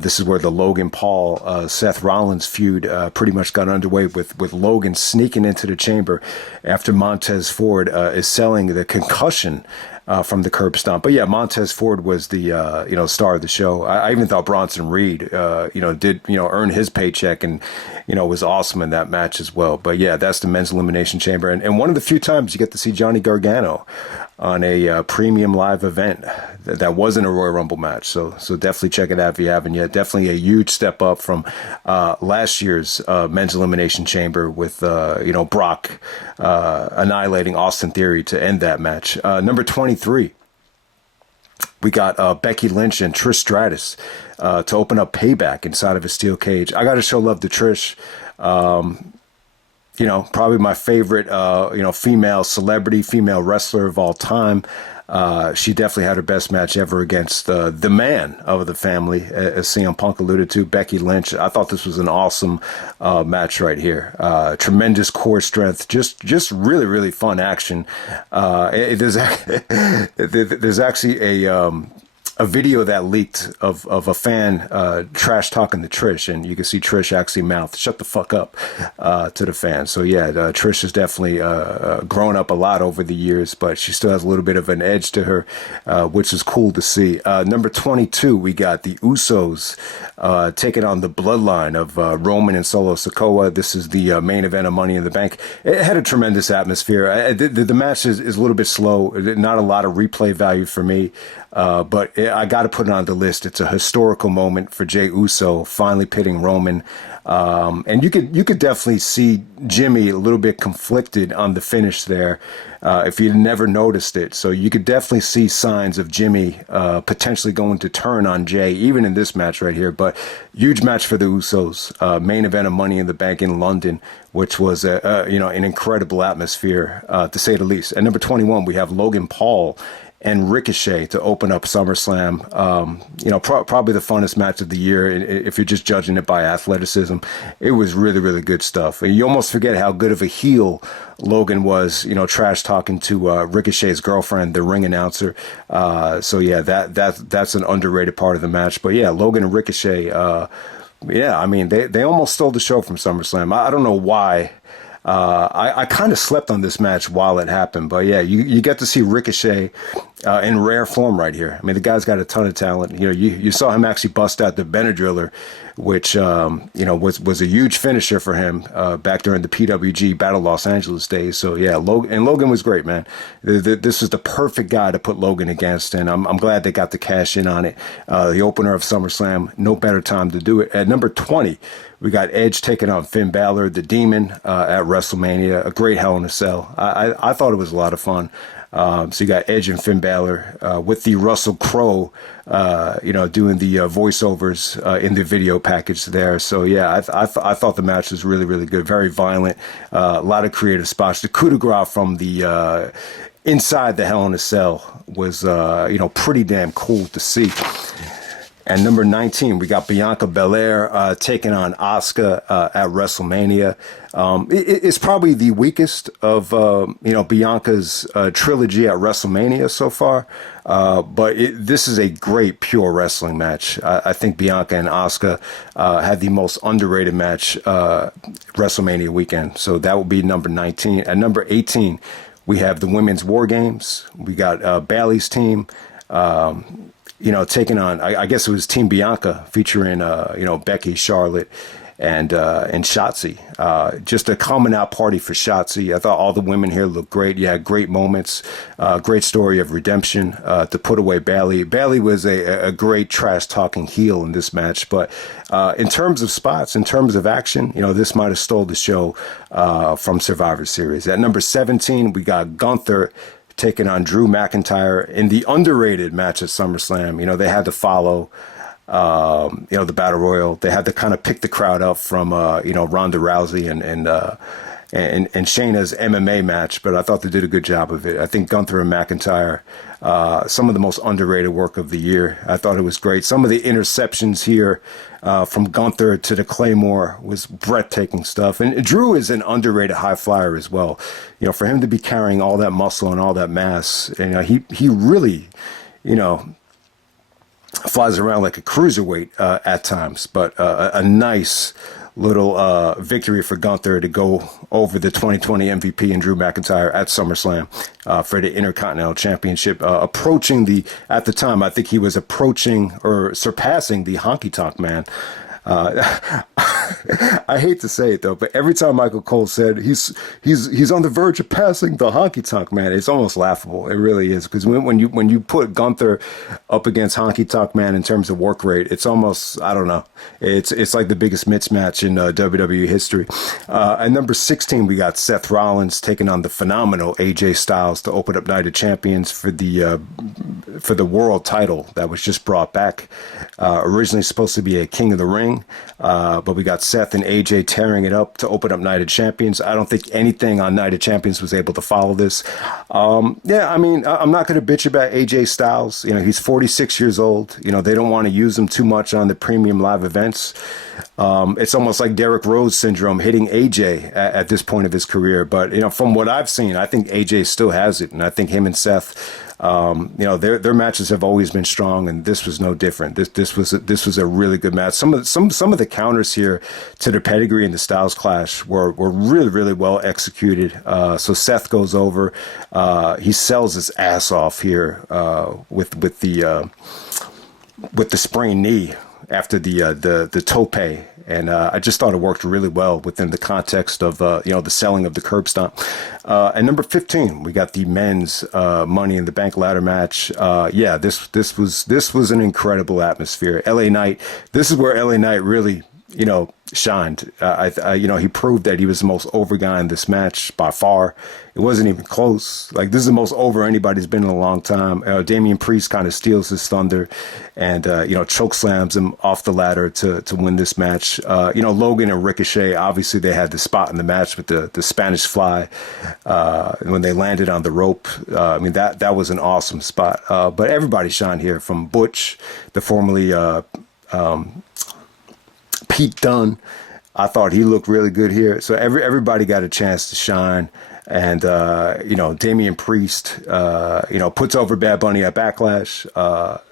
This is where the Logan Paul Seth Rollins feud pretty much got underway with Logan sneaking into the chamber after Montez Ford is selling the concussion from the curb stomp. But yeah, Montez Ford was the you know, star of the show. I even thought Bronson Reed you know, did, you know, earn his paycheck and, you know, was awesome in that match as well. But yeah, that's the men's Elimination Chamber, and one of the few times you get to see Johnny Gargano on a premium live event that wasn't a Royal Rumble match. So definitely check it out if you haven't yet. Definitely a huge step up from last year's men's Elimination Chamber with you know, Brock annihilating Austin Theory to end that match. Number 23. We got Becky Lynch and Trish Stratus to open up Payback inside of a steel cage. I got to show love to Trish. You know, probably my favorite, you know, female celebrity, female wrestler of all time. She definitely had her best match ever against the man of the family, as CM Punk alluded to, Becky Lynch. I thought this was an awesome match right here. Tremendous core strength, just really, really fun action. There's actually a video that leaked of a fan trash talking to Trish, and you can see Trish actually mouth "shut the fuck up" to the fan. So yeah, Trish has definitely grown up a lot over the years, but she still has a little bit of an edge to her, which is cool to see. Number 22, we got the Usos taking on the Bloodline of Roman and Solo Sikoa. This is the main event of Money in the Bank. It had a tremendous atmosphere. The match is a little bit slow, not a lot of replay value for me. But I got to put it on the list. It's a historical moment for Jey Uso finally pitting Roman, and you could definitely see Jimmy a little bit conflicted on the finish there, if you'd never noticed it. So you could definitely see signs of Jimmy potentially going to turn on Jey, even in this match right here. But huge match for the Usos, main event of Money in the Bank in London, which was you know, an incredible atmosphere to say the least. At number 21, we have Logan Paul and Ricochet to open up SummerSlam. You know, probably the funnest match of the year if you're just judging it by athleticism. It was really, really good stuff. And you almost forget how good of a heel Logan was, you know, trash talking to Ricochet's girlfriend, the ring announcer. So yeah, that's an underrated part of the match. But yeah, Logan and Ricochet, yeah, I mean, they almost stole the show from SummerSlam. I don't know why. I kind of slept on this match while it happened, but yeah, you get to see Ricochet in rare form right here. I mean, the guy's got a ton of talent. You know, you saw him actually bust out the Benadryller, which you know, was a huge finisher for him back during the PWG Battle Los Angeles days. So yeah, Logan was great, man. This is the perfect guy to put Logan against, and I'm glad they got the cash in on it. The opener of SummerSlam, no better time to do it. At number 20. We got Edge taking on Finn Balor, the Demon, at WrestleMania. A great Hell in a Cell. I thought it was a lot of fun. So you got Edge and Finn Balor with the Russell Crowe, you know, doing the voiceovers in the video package there. So yeah, I thought the match was really, really good. Very violent. A lot of creative spots. The coup de grace from the inside the Hell in a Cell was, pretty damn cool to see. And number 19, we got Bianca Belair taking on Asuka at WrestleMania. It's probably the weakest of Bianca's trilogy at WrestleMania so far. But this is a great pure wrestling match. I think Bianca and Asuka had the most underrated match WrestleMania weekend. So that would be number 19. At number 18, we have the Women's War Games. We got Bailey's team. Taking on, I guess it was Team Bianca featuring, Becky, Charlotte, and Shotzi. Just a coming out party for Shotzi. I thought all the women here looked great. You had great moments, great story of redemption to put away Bailey. Bailey was a great trash talking heel in this match, but in terms of spots, in terms of action, this might have stole the show from Survivor Series. At number 17, we got Gunther taking on Drew McIntyre in the underrated match at SummerSlam. They had to follow, the Battle Royal. They had to kind of pick the crowd up from, Ronda Rousey and Shayna's MMA match, but I thought they did a good job of it. I think Gunther and McIntyre, some of the most underrated work of the year. I thought it was great. Some of the interceptions here from Gunther to the Claymore was breathtaking stuff. And Drew is an underrated high flyer as well. For him to be carrying all that muscle and all that mass, and he really, flies around like a cruiserweight at times. But a nice little victory for Gunther to go over the 2020 MVP and Drew McIntyre at SummerSlam for the Intercontinental Championship, at the time, I think he was approaching or surpassing the Honky Tonk Man. I hate to say it though, but every time Michael Cole said he's on the verge of passing the Honky Tonk Man, it's almost laughable. It really is, because when you put Gunther up against Honky Tonk Man in terms of work rate, it's almost, I don't know, it's like the biggest mismatch in WWE history. At number 16, we got Seth Rollins taking on the phenomenal AJ Styles to open up Night of Champions for the world title that was just brought back. Originally supposed to be a King of the Ring, but we got Seth and AJ tearing it up to open up Night of Champions. I don't think anything on Night of Champions was able to follow this. I'm not going to bitch about AJ Styles. He's 46 years old. They don't want to use him too much on the premium live events. It's almost like Derrick Rose syndrome hitting AJ at this point of his career. But, from what I've seen, I think AJ still has it. And I think him and Seth, their matches have always been strong, and this was no different. This was a really good match. Some of the counters here to the pedigree and the Styles Clash were really, really well executed. So Seth goes over, he sells his ass off here with the sprained knee after the tope. And I just thought it worked really well within the context of the selling of the curb stomp. At number 15, we got the men's Money in the Bank ladder match. This was an incredible atmosphere. LA Knight. This is where LA Knight really shined. He proved that he was the most over guy in this match by far. It wasn't even close. Like, this is the most over anybody's been in a long time. Damian Priest kind of steals his thunder and, choke slams him off the ladder to win this match. Logan and Ricochet, obviously they had the spot in the match with the Spanish Fly when they landed on the rope. That was an awesome spot. But everybody shined here, from Butch, the formerly Pete Dunne. I thought he looked really good here. So everybody got a chance to shine. And, Damian Priest, puts over Bad Bunny at Backlash.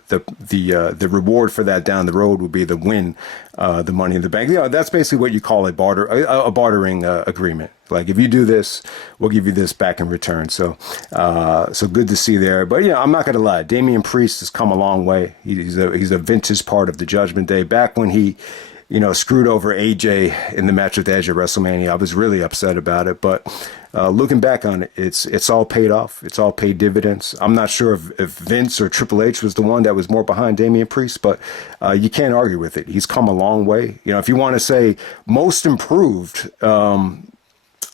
The reward for that down the road would be the win, the Money in the Bank. That's basically what you call a bartering agreement. Like, if you do this, we'll give you this back in return. So good to see there. But I'm not gonna lie, Damian Priest has come a long way. He's a vintage part of the Judgment Day. Back when he screwed over AJ in the match with Edge at WrestleMania, I was really upset about it. But looking back on it, it's all paid off. It's all paid dividends. I'm not sure if Vince or Triple H was the one that was more behind Damian Priest, but you can't argue with it. He's come a long way. If you want to say most improved,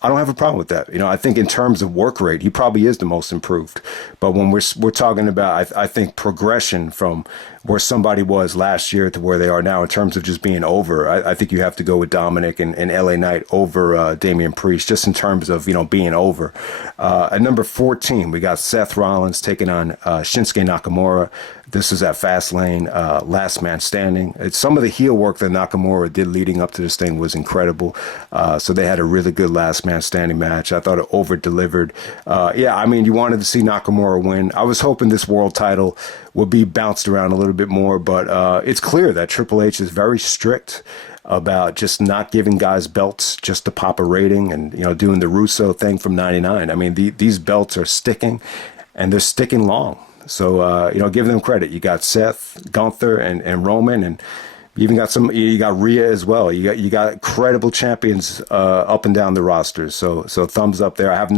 I don't have a problem with that. I think in terms of work rate, he probably is the most improved. But when we're talking about, I think, progression from where somebody was last year to where they are now in terms of just being over. I think you have to go with Dominic and LA Knight over Damian Priest, just in terms of, being over. At number 14, we got Seth Rollins taking on Shinsuke Nakamura. This is at Fastlane, last man standing. Some of the heel work that Nakamura did leading up to this thing was incredible. So they had a really good last man standing match. I thought it over delivered. You wanted to see Nakamura win. I was hoping this world title would be bounced around a little bit more, but it's clear that Triple H is very strict about just not giving guys belts just to pop a rating and, doing the Russo thing from 99. I mean, these belts are sticking, and they're sticking long. So, give them credit. You got Seth, Gunther, and Roman, and you even got you got Rhea as well. You got credible champions up and down the rosters. So thumbs up there. I have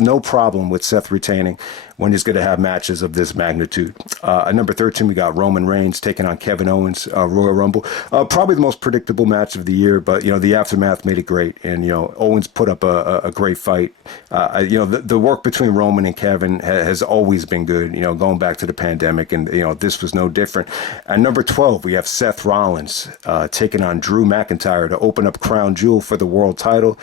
no problem with Seth retaining when he's going to have matches of this magnitude. At number 13, we got Roman Reigns taking on Kevin Owens, Royal Rumble. Probably the most predictable match of the year, but the aftermath made it great, and Owens put up a great fight. The work between Roman and Kevin has always been good. Going back to the pandemic, and this was no different. At number 12, we have Seth Rollins taking on Drew McIntyre to open up Crown Jewel for the world title.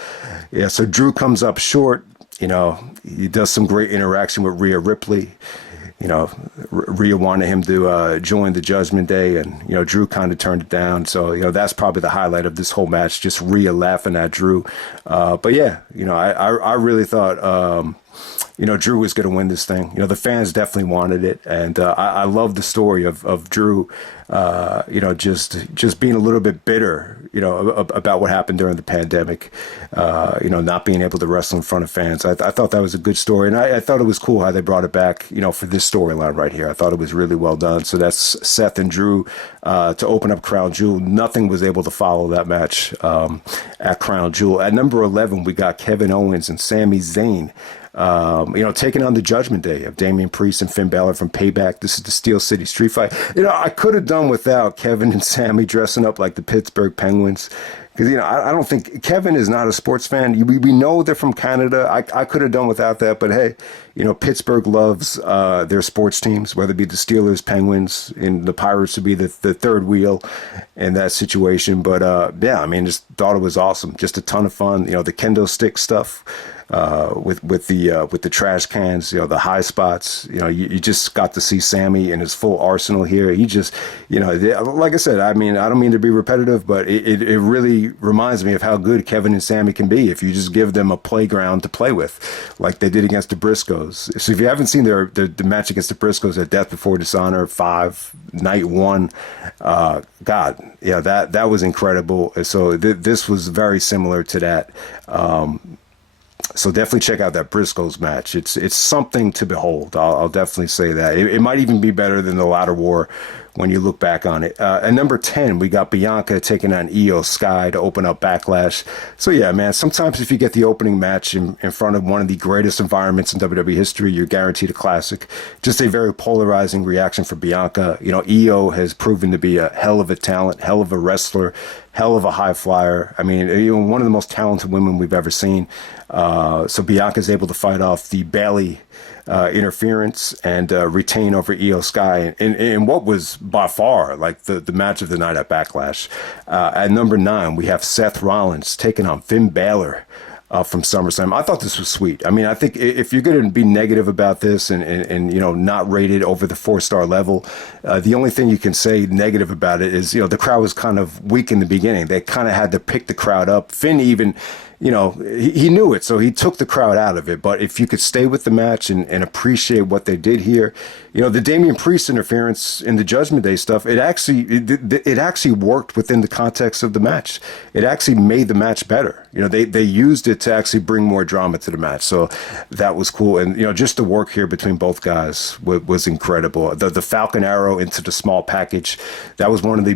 Yeah, so Drew comes up short. He does some great interaction with Rhea Ripley. Rhea wanted him to join the Judgment Day, and Drew kind of turned it down. So that's probably the highlight of this whole match, just Rhea laughing at Drew. But yeah, I really thought Drew was going to win this thing. The fans definitely wanted it, and I love the story of Drew. Just being a little bit bitter, about what happened during the pandemic. Not being able to wrestle in front of fans. I thought that was a good story, and I thought it was cool how they brought it back. For this storyline right here, I thought it was really well done. So that's Seth and Drew to open up Crown Jewel. Nothing was able to follow that match at Crown Jewel. At number 11, we got Kevin Owens and Sami Zayn. Taking on the Judgment Day of Damian Priest and Finn Balor from Payback. This is the Steel City Street Fight. I could have done without Kevin and Sammy dressing up like the Pittsburgh Penguins. Because, I don't think Kevin is not a sports fan. We know they're from Canada. I could have done without that. But, hey, Pittsburgh loves their sports teams, whether it be the Steelers, Penguins, and the Pirates would be the third wheel in that situation. But, just thought it was awesome. Just a ton of fun. The kendo stick stuff. With the trash cans, the high spots, you just got to see Sammy in his full arsenal here. He just, like I said, I don't mean to be repetitive, but it really reminds me of how good Kevin and Sammy can be if you just give them a playground to play with, like they did against the Briscoes. So if you haven't seen the match against the Briscoes at Death Before Dishonor 5, Night 1, that was incredible. So this was very similar to that. So definitely check out that Briscoes match. It's something to behold. I'll definitely say that. It might even be better than the Ladder War when you look back on it. At number 10, we got Bianca taking on Io Sky to open up Backlash. So yeah, man, sometimes if you get the opening match in front of one of the greatest environments in WWE history, you're guaranteed a classic. Just a very polarizing reaction for Bianca. Io has proven to be a hell of a talent, hell of a wrestler, hell of a high flyer. One of the most talented women we've ever seen. So Bianca's able to fight off the Bayley interference and retain over Io Sky in what was by far like the match of the night at Backlash. At number 9, we have Seth Rollins taking on Finn Balor from SummerSlam. I thought this was sweet. I think if you're going to be negative about this and not rated over the 4-star level, the only thing you can say negative about it is the crowd was kind of weak in the beginning. They kind of had to pick the crowd up. Finn even he knew it, so he took the crowd out of it. But if you could stay with the match and appreciate what they did here, the Damian Priest interference in the Judgment Day stuff, it actually worked within the context of the match. It actually made the match better. They used it to actually bring more drama to the match. So that was cool. And, just the work here between both guys was incredible. The Falcon Arrow into the small package, that was one of the,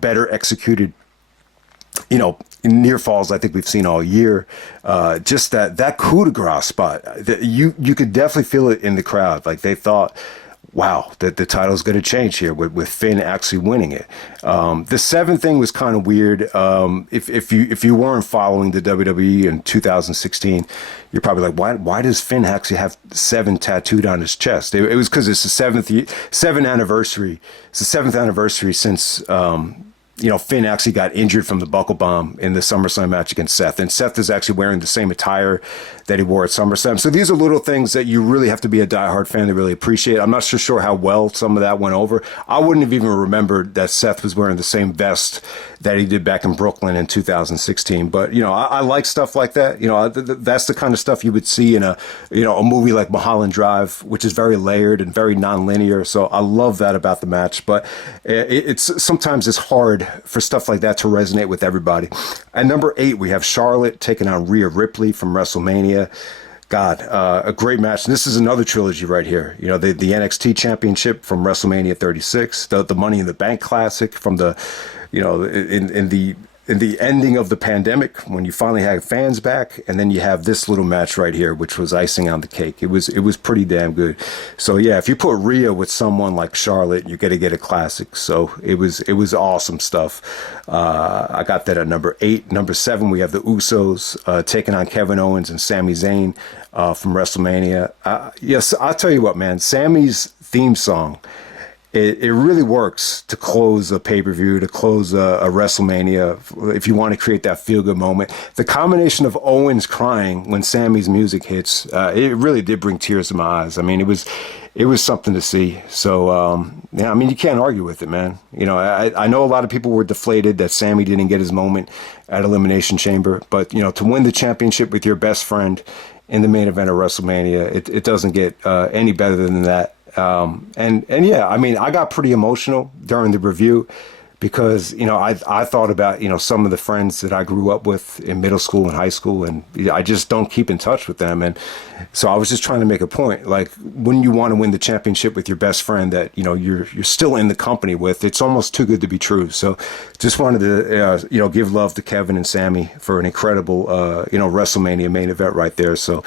better executed near falls I think we've seen all year. Just that coup de grace spot, that you could definitely feel it in the crowd. Like they thought, wow, that the title's going to change here with Finn actually winning it. The 7 thing was kind of weird. If you weren't following the WWE in 2016, you're probably like, why does Finn actually have 7 tattooed on his chest? It was because it's the seventh anniversary. It's the 7th anniversary since Finn actually got injured from the buckle bomb in the SummerSlam match against Seth. And Seth is actually wearing the same attire that he wore at SummerSlam. So these are little things that you really have to be a diehard fan to really appreciate. I'm not so sure how well some of that went over. I wouldn't have even remembered that Seth was wearing the same vest that he did back in Brooklyn in 2016. But, I like stuff like that. That's the kind of stuff you would see in a movie like Mulholland Drive, which is very layered and very nonlinear. So I love that about the match. But sometimes it's hard for stuff like that to resonate with everybody. At number 8, we have Charlotte taking on Rhea Ripley from WrestleMania. God, a great match. And this is another trilogy right here. The NXT Championship from WrestleMania 36, the Money in the Bank Classic from the, in the ending of the pandemic when you finally had fans back, and then you have this little match right here, which was icing on the cake. It was pretty damn good. So yeah, if you put Rhea with someone like Charlotte, you're gonna get a classic. So it was awesome stuff. I got that at number 8. Number 7, we have the Usos taking on Kevin Owens and Sami Zayn from WrestleMania. Yes, I'll tell you what, man. Sami's theme song. It really works to close a pay-per-view, to close a WrestleMania, if you want to create that feel-good moment. The combination of Owens crying when Sammy's music hits, it really did bring tears to my eyes. I mean, it was something to see. So, you can't argue with it, man. I know a lot of people were deflated that Sammy didn't get his moment at Elimination Chamber, but, to win the championship with your best friend in the main event of WrestleMania, it doesn't get any better than that. I got pretty emotional during the review because, I thought about, some of the friends that I grew up with in middle school and high school, and I just don't keep in touch with them. And so I was just trying to make a point, like, when you want to win the championship with your best friend that, you're still in the company with, it's almost too good to be true. So just wanted to, give love to Kevin and Sammy for an incredible, WrestleMania main event right there. So,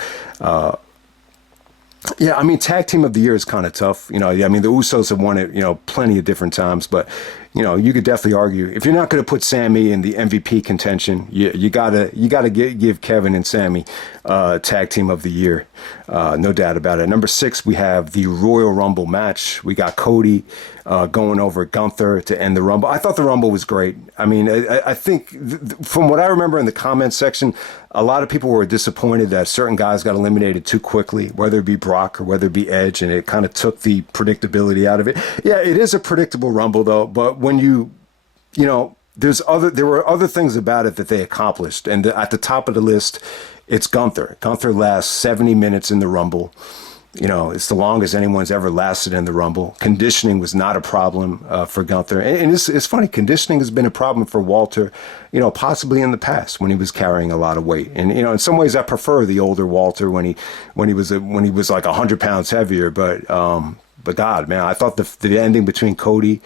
yeah, tag team of the year is kind of tough. The Usos have won it, plenty of different times, but, you could definitely argue if you're not going to put Sammy in the MVP contention, you gotta give Kevin and Sammy tag team of the year. No doubt about it. Number 6, we have the Royal Rumble match. We got Cody going over Gunther to end the Rumble. I thought the Rumble was great. I think from what I remember in the comments section, a lot of people were disappointed that certain guys got eliminated too quickly, whether it be Brock or whether it be Edge, and it kind of took the predictability out of it. Yeah, it is a predictable Rumble, though, but when there were other things about it that they accomplished, and at the top of the list, it's Gunther. Gunther lasts 70 minutes in the Rumble. It's the longest anyone's ever lasted in the Rumble. Conditioning was not a problem for Gunther. And it's funny, conditioning has been a problem for Walter, possibly in the past when he was carrying a lot of weight. And, in some ways I prefer the older Walter when he was like 100 pounds heavier. But God, man, I thought the ending between Cody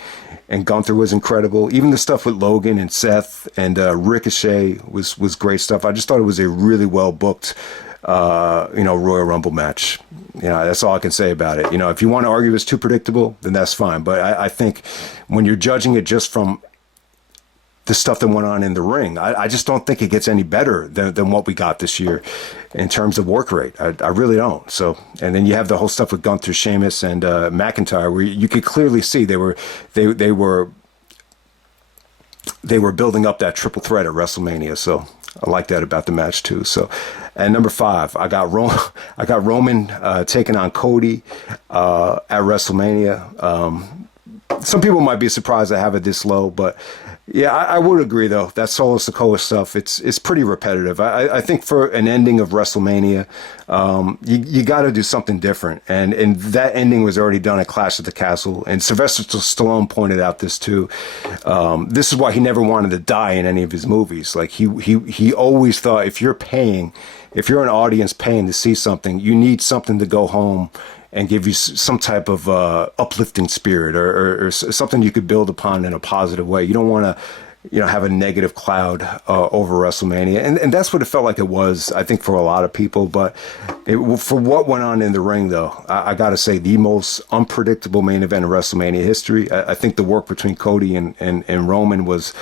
and Gunther was incredible. Even the stuff with Logan and Seth and Ricochet was great stuff. I just thought it was a really well booked Royal Rumble match. That's all I can say about it. If you want to argue it's too predictable, then that's fine. But I think when you're judging it just from the stuff that went on in the ring, I just don't think it gets any better than what we got this year in terms of work rate. I really don't. So, and then you have the whole stuff with Gunther, Sheamus, and McIntyre, where you could clearly see they were building up that triple threat at WrestleMania. So I like that about the match too. So, at number 5, I got Roman taking on Cody at WrestleMania. Some people might be surprised I have it this low, but yeah, I would agree though. That Solo Sikoa stuff, it's pretty repetitive. I think for an ending of WrestleMania, you got to do something different, and that ending was already done at Clash at the Castle. And Sylvester Stallone pointed out this too. This is why he never wanted to die in any of his movies. Like he always thought if you're an audience paying to see something, you need something to go home and give you some type of uplifting spirit or something you could build upon in a positive way. You don't want to, have a negative cloud over WrestleMania, and that's what it felt like it was, I think, for a lot of people. But for what went on in the ring, though, I got to say, the most unpredictable main event in WrestleMania history. I think the work between Cody and Roman was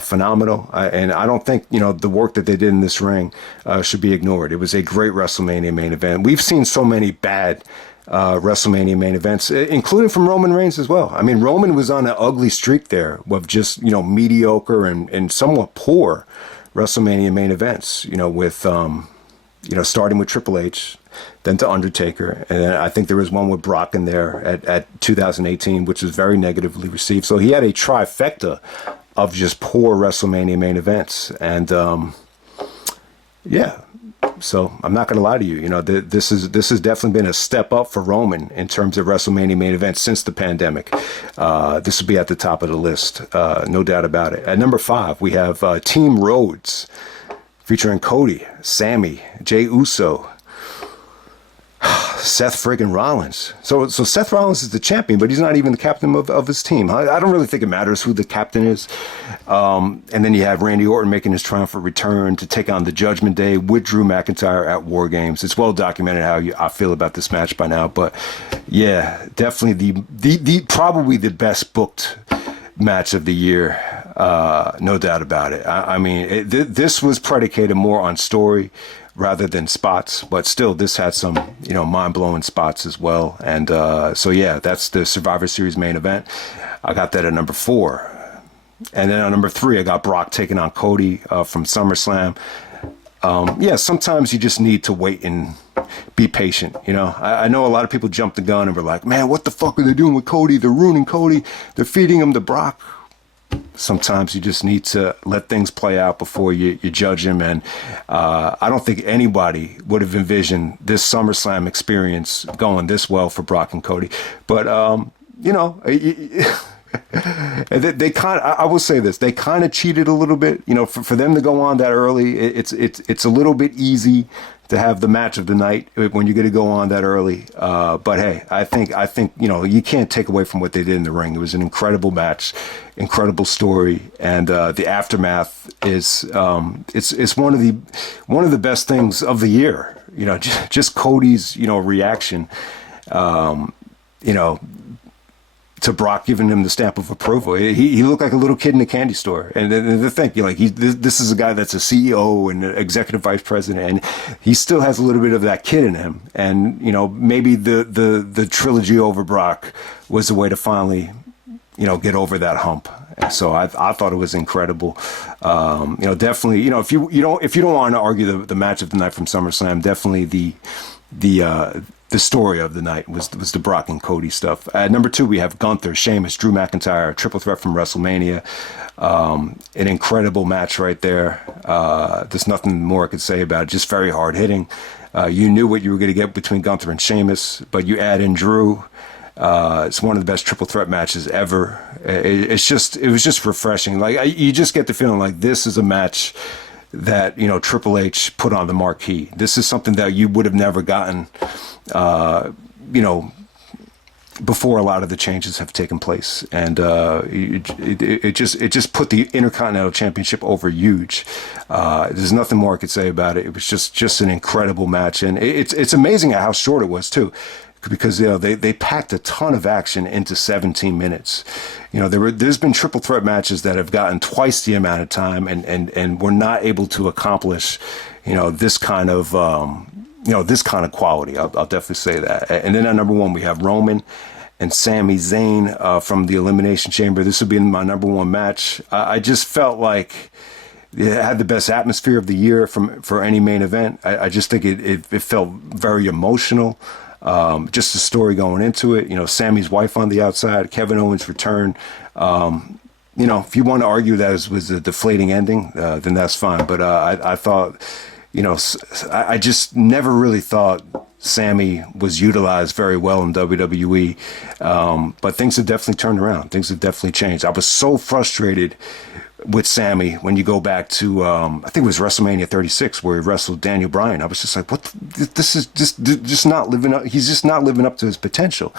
phenomenal, and I don't think the work that they did in this ring should be ignored. It was a great WrestleMania main event. We've seen so many bad WrestleMania main events, including from Roman Reigns as well. I mean, Roman was on an ugly streak there of just, mediocre and somewhat poor WrestleMania main events, with, starting with Triple H, then to Undertaker. And then I think there was one with Brock in there at 2018, which was very negatively received. So he had a trifecta of just poor WrestleMania main events. And, yeah. So I'm not going to lie to you. This has definitely been a step up for Roman in terms of WrestleMania main events since the pandemic. This will be at the top of the list, no doubt about it. At number 5, we have Team Rhodes, featuring Cody, Sammy, Jey Uso, Seth friggin' Rollins. So Seth Rollins is the champion, but he's not even the captain of his team. I don't really think it matters who the captain is. And then you have Randy Orton making his triumphant return to take on the Judgment Day with Drew McIntyre at War Games. It's well documented how I feel about this match by now. But yeah, definitely the probably the best booked match of the year. No doubt about it. I mean, this was predicated more on story rather than spots, but still this had some, mind-blowing spots as well. And so yeah, that's the Survivor Series main event. I got that at number 4. And then on number 3, I got Brock taking on Cody from SummerSlam. Yeah, sometimes you just need to wait and be patient. I know a lot of people jumped the gun and were like, man, what the fuck are they doing with Cody? They're ruining Cody. They're feeding him to Brock. Sometimes you just need to let things play out before you judge him. And I don't think anybody would have envisioned this SummerSlam experience going this well for Brock and Cody. But, they kind of, I will say this, they kind of cheated a little bit, for them to go on that early. It's a little bit easy to have the match of the night when you're going to go on that early. But hey, I think, you can't take away from what they did in the ring. It was an incredible match, incredible story. And, the aftermath is, it's one of the best things of the year, just Cody's, reaction, to Brock giving him the stamp of approval. He looked like a little kid in a candy store. And the thing, this is a guy that's a CEO and an executive vice president, and he still has a little bit of that kid in him. And, maybe the trilogy over Brock was a way to finally, get over that hump. And so I thought it was incredible. Definitely, if you don't want to argue the match of the night from SummerSlam, definitely the story of the night was the Brock and Cody stuff. At number 2, we have Gunther, Sheamus, Drew McIntyre, a triple threat from WrestleMania. An incredible match right there. There's nothing more I could say about it. Just very hard hitting. You knew what you were going to get between Gunther and Sheamus, but you add in Drew. It's one of the best triple threat matches ever. It was just refreshing. You just get the feeling like this is a match that Triple H put on the marquee. This is something that you would have never gotten, before a lot of the changes have taken place, and it just put the Intercontinental Championship over huge. There's nothing more I could say about it. It was just an incredible match, and it's amazing how short it was too. Because they packed a ton of action into 17 minutes. There's been triple threat matches that have gotten twice the amount of time and were not able to accomplish, this kind of quality. I'll definitely say that. And then at number 1 we have Roman and Sami Zayn from the Elimination Chamber. This would be my number 1 match. I just felt like it had the best atmosphere of the year for any main event. I just think it felt very emotional. Just the story going into it, Sammy's wife on the outside, Kevin Owens' return. If you want to argue that it was a deflating ending, then that's fine. But I thought, I just never really thought Sammy was utilized very well in WWE. But things have definitely turned around. Things have definitely changed. I was so frustrated with Sammy when you go back to I think it was WrestleMania 36 where he wrestled Daniel Bryan. I was just like, what? This is just not living up. He's just not living up to his potential.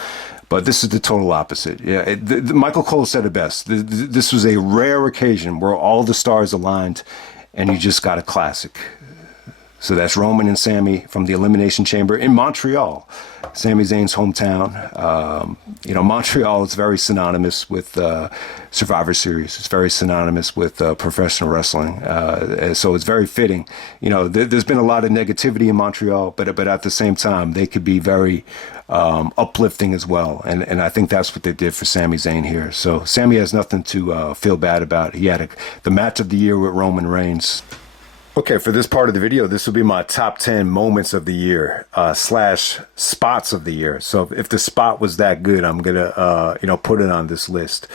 But this is the total opposite. Yeah, Michael Cole said it best. This was a rare occasion where all the stars aligned, and you just got a classic. So that's Roman and Sammy from the Elimination Chamber in Montreal, Sami Zayn's hometown. Montreal is very synonymous with Survivor Series. It's very synonymous with professional wrestling. So it's very fitting. There's been a lot of negativity in Montreal, but at the same time, they could be very uplifting as well. And I think that's what they did for Sami Zayn here. So Sami has nothing to feel bad about. He had the match of the year with Roman Reigns. Okay, for this part of the video, this will be my top 10 moments of the year / spots of the year. So if the spot was that good, I'm going to, put it on this list.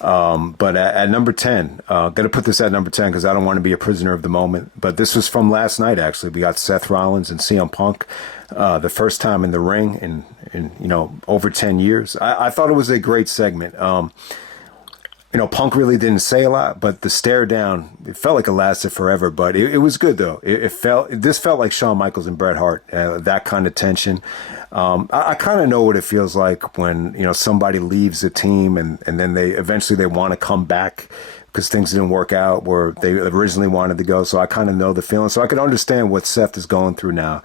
But at number 10, going to put this at number 10 because I don't want to be a prisoner of the moment. But this was from last night, actually. We got Seth Rollins and CM Punk, the first time in the ring in over 10 years. I thought it was a great segment. Punk really didn't say a lot, but the stare down, it felt like it lasted forever, but it was good though. This felt like Shawn Michaels and Bret Hart, that kind of tension. I kind of know what it feels like when, somebody leaves a team and then they eventually want to come back because things didn't work out where they originally wanted to go. So I kind of know the feeling. So I can understand what Seth is going through now,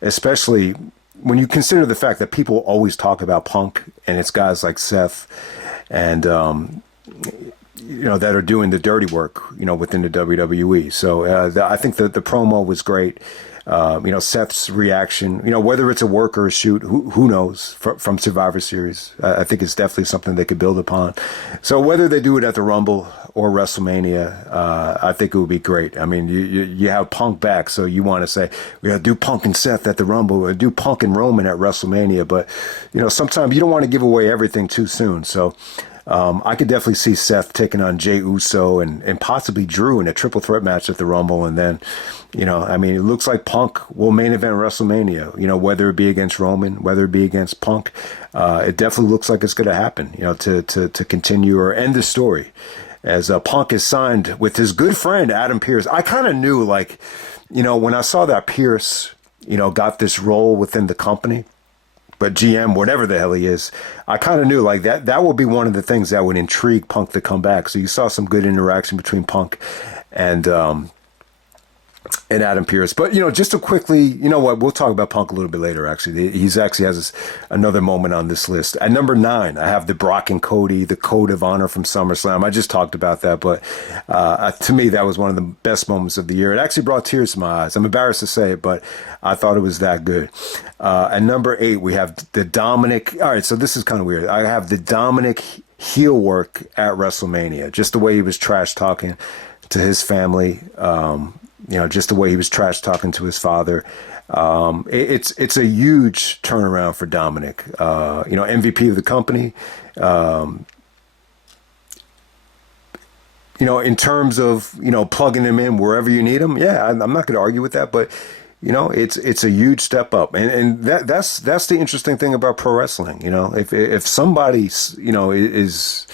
especially when you consider the fact that people always talk about Punk and it's guys like Seth and, that are doing the dirty work, within the WWE. So I think that the promo was great. Seth's reaction, whether it's a work or a shoot, who knows from Survivor Series. I think it's definitely something they could build upon. So whether they do it at the Rumble or WrestleMania, I think it would be great. I mean, you have Punk back, so you want to say, we got to do Punk and Seth at the Rumble or do Punk and Roman at WrestleMania. But, sometimes you don't want to give away everything too soon. So I could definitely see Seth taking on Jey Uso and possibly Drew in a triple threat match at the Rumble. And then, it looks like Punk will main event WrestleMania, whether it be against Roman, whether it be against Punk. It definitely looks like it's going to happen, to continue or end the story as Punk is signed with his good friend, Adam Pearce. I kind of knew, when I saw that Pearce, got this role within the company, but GM, whatever the hell he is, I kind of knew that would be one of the things that would intrigue Punk to come back. So you saw some good interaction between Punk and Adam Pearce. But, just to quickly, we'll talk about Punk a little bit later, actually. He's actually has another moment on this list. At number 9, I have the Brock and Cody, the Code of Honor from SummerSlam. I just talked about that, but to me, that was one of the best moments of the year. It actually brought tears to my eyes. I'm embarrassed to say it, but I thought it was that good. At number 8, we have the Dominic. All right, so this is kind of weird. I have the Dominic heel work at WrestleMania. Just the way he was trash talking to his family. Just the way he was trash talking to his father. It's a huge turnaround for Dominic. MVP of the company. In terms of, plugging him in wherever you need him. Yeah, I'm not going to argue with that, but it's a huge step up. And that's the interesting thing about pro wrestling. If somebody, is,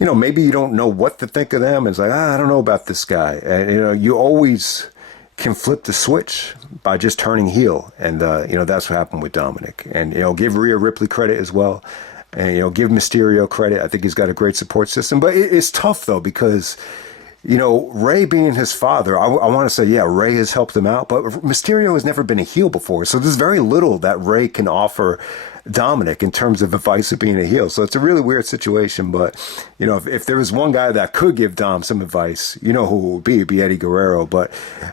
maybe you don't know what to think of them. It's like, I don't know about this guy. And, you always can flip the switch by just turning heel. And, that's what happened with Dominic. And, give Rhea Ripley credit as well. And, give Mysterio credit. I think he's got a great support system. But it's tough, though, because, Ray being his father, I want to say, yeah, Ray has helped him out. But Mysterio has never been a heel before. So there's very little that Ray can offer Dominic in terms of advice of being a heel. So it's a really weird situation. But, if there was one guy that could give Dom some advice, who it would be? It'd be Eddie Guerrero. But,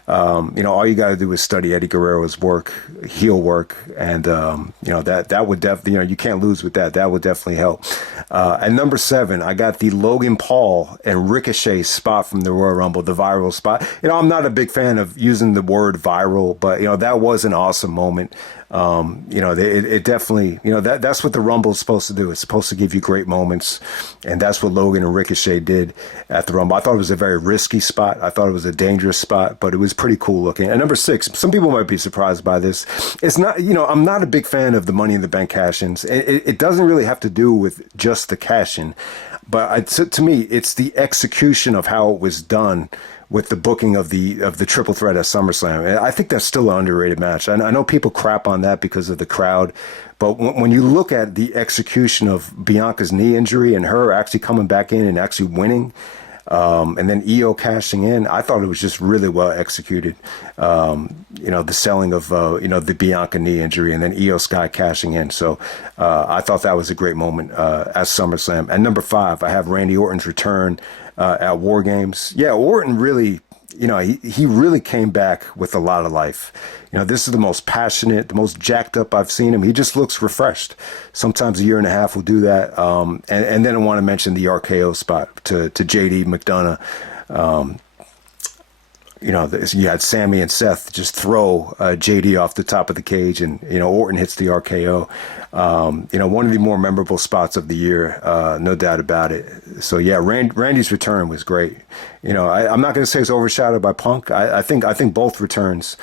all you got to do is study Eddie Guerrero's work, heel work. And, that would definitely, you can't lose with that. That would definitely help. At number 7, I got the Logan Paul and Ricochet spot from the Royal Rumble, the viral spot. I'm not a big fan of using the word viral, but, that was an awesome moment. It definitely, that's what the Rumble is supposed to do. It's supposed to give you great moments, and that's what Logan and Ricochet did at the Rumble. I thought it was a very risky spot. I thought it was a dangerous spot, but it was pretty cool looking. And number 6, some people might be surprised by this. It's not, I'm not a big fan of the Money in the Bank cash-ins. It doesn't really have to do with just the cash-in, but to me, it's the execution of how it was done with the booking of the triple threat at SummerSlam. And I think that's still an underrated match. I know people crap on that because of the crowd, but when you look at the execution of Bianca's knee injury and her actually coming back in and actually winning, and then Io cashing in, I thought it was just really well executed. The selling of, the Bianca knee injury and then Io Sky cashing in. So I thought that was a great moment at SummerSlam. And number 5, I have Randy Orton's return at War Games. Yeah, Orton really, he really came back with a lot of life. This is the most passionate, the most jacked up I've seen him. He just looks refreshed. Sometimes a year and a half will do that. And then I want to mention the RKO spot to JD McDonough. You had Sammy and Seth just throw JD off the top of the cage, and Orton hits the RKO. One of the more memorable spots of the year, no doubt about it. So yeah, Randy's return was great. I'm not going to say it's overshadowed by Punk. I think both returns,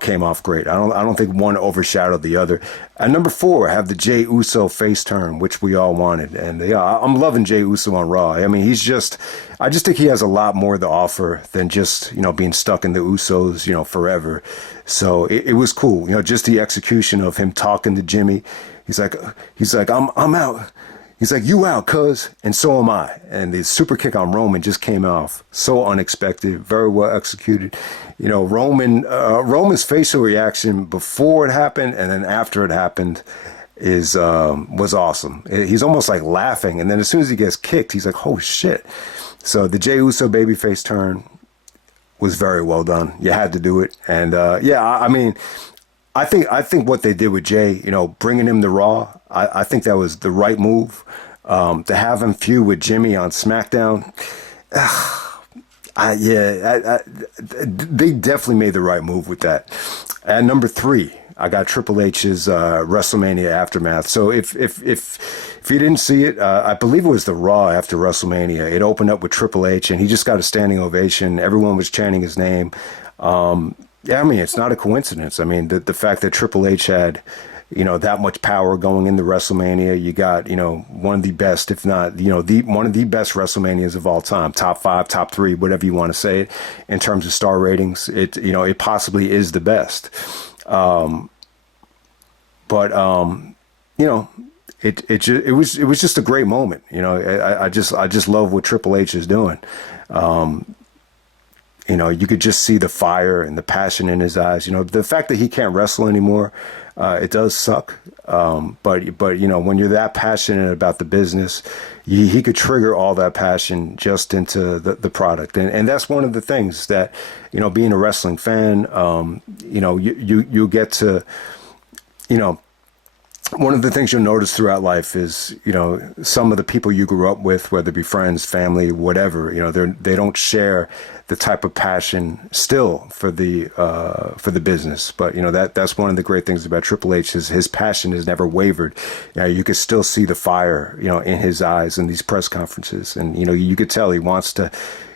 came off great. I don't think one overshadowed the other. At number 4, I have the Jey Uso face turn, which we all wanted, and I'm loving Jey Uso on Raw. I mean, I just think he has a lot more to offer than just being stuck in the Usos, forever. So it was cool, just the execution of him talking to Jimmy. He's like, I'm out. He's like, you out, cuz, and so am I. And the super kick on Roman just came off so unexpected, very well executed. Roman's facial reaction before it happened and then after it happened was awesome. He's almost like laughing, and then as soon as he gets kicked, he's like, oh shit. So the Jey Uso babyface turn was very well done. You had to do it, and I think what they did with Jay, bringing him to Raw, I think that was the right move. To have him feud with Jimmy on SmackDown, they definitely made the right move with that. At number 3, I got Triple H's WrestleMania Aftermath. So if you didn't see it, I believe it was the Raw after WrestleMania. It opened up with Triple H, and he just got a standing ovation. Everyone was chanting his name. It's not a coincidence. I mean, the fact that Triple H had, that much power going into WrestleMania. You got, one of the best, if not, one of the best WrestleManias of all time, top 5, top 3, whatever you want to say it, in terms of star ratings. It possibly is the best. It was just a great moment. I just love what Triple H is doing. You could just see the fire and the passion in his eyes. The fact that he can't wrestle anymore, it does suck. But when you're that passionate about the business, he could trigger all that passion just into the product. And that's one of the things that, being a wrestling fan, you get to, one of the things you'll notice throughout life is, some of the people you grew up with, whether it be friends, family, whatever, they don't share the type of passion still for the business. But, that's one of the great things about Triple H is his passion has never wavered. You could still see the fire, in his eyes in these press conferences. And, you could tell he wants to,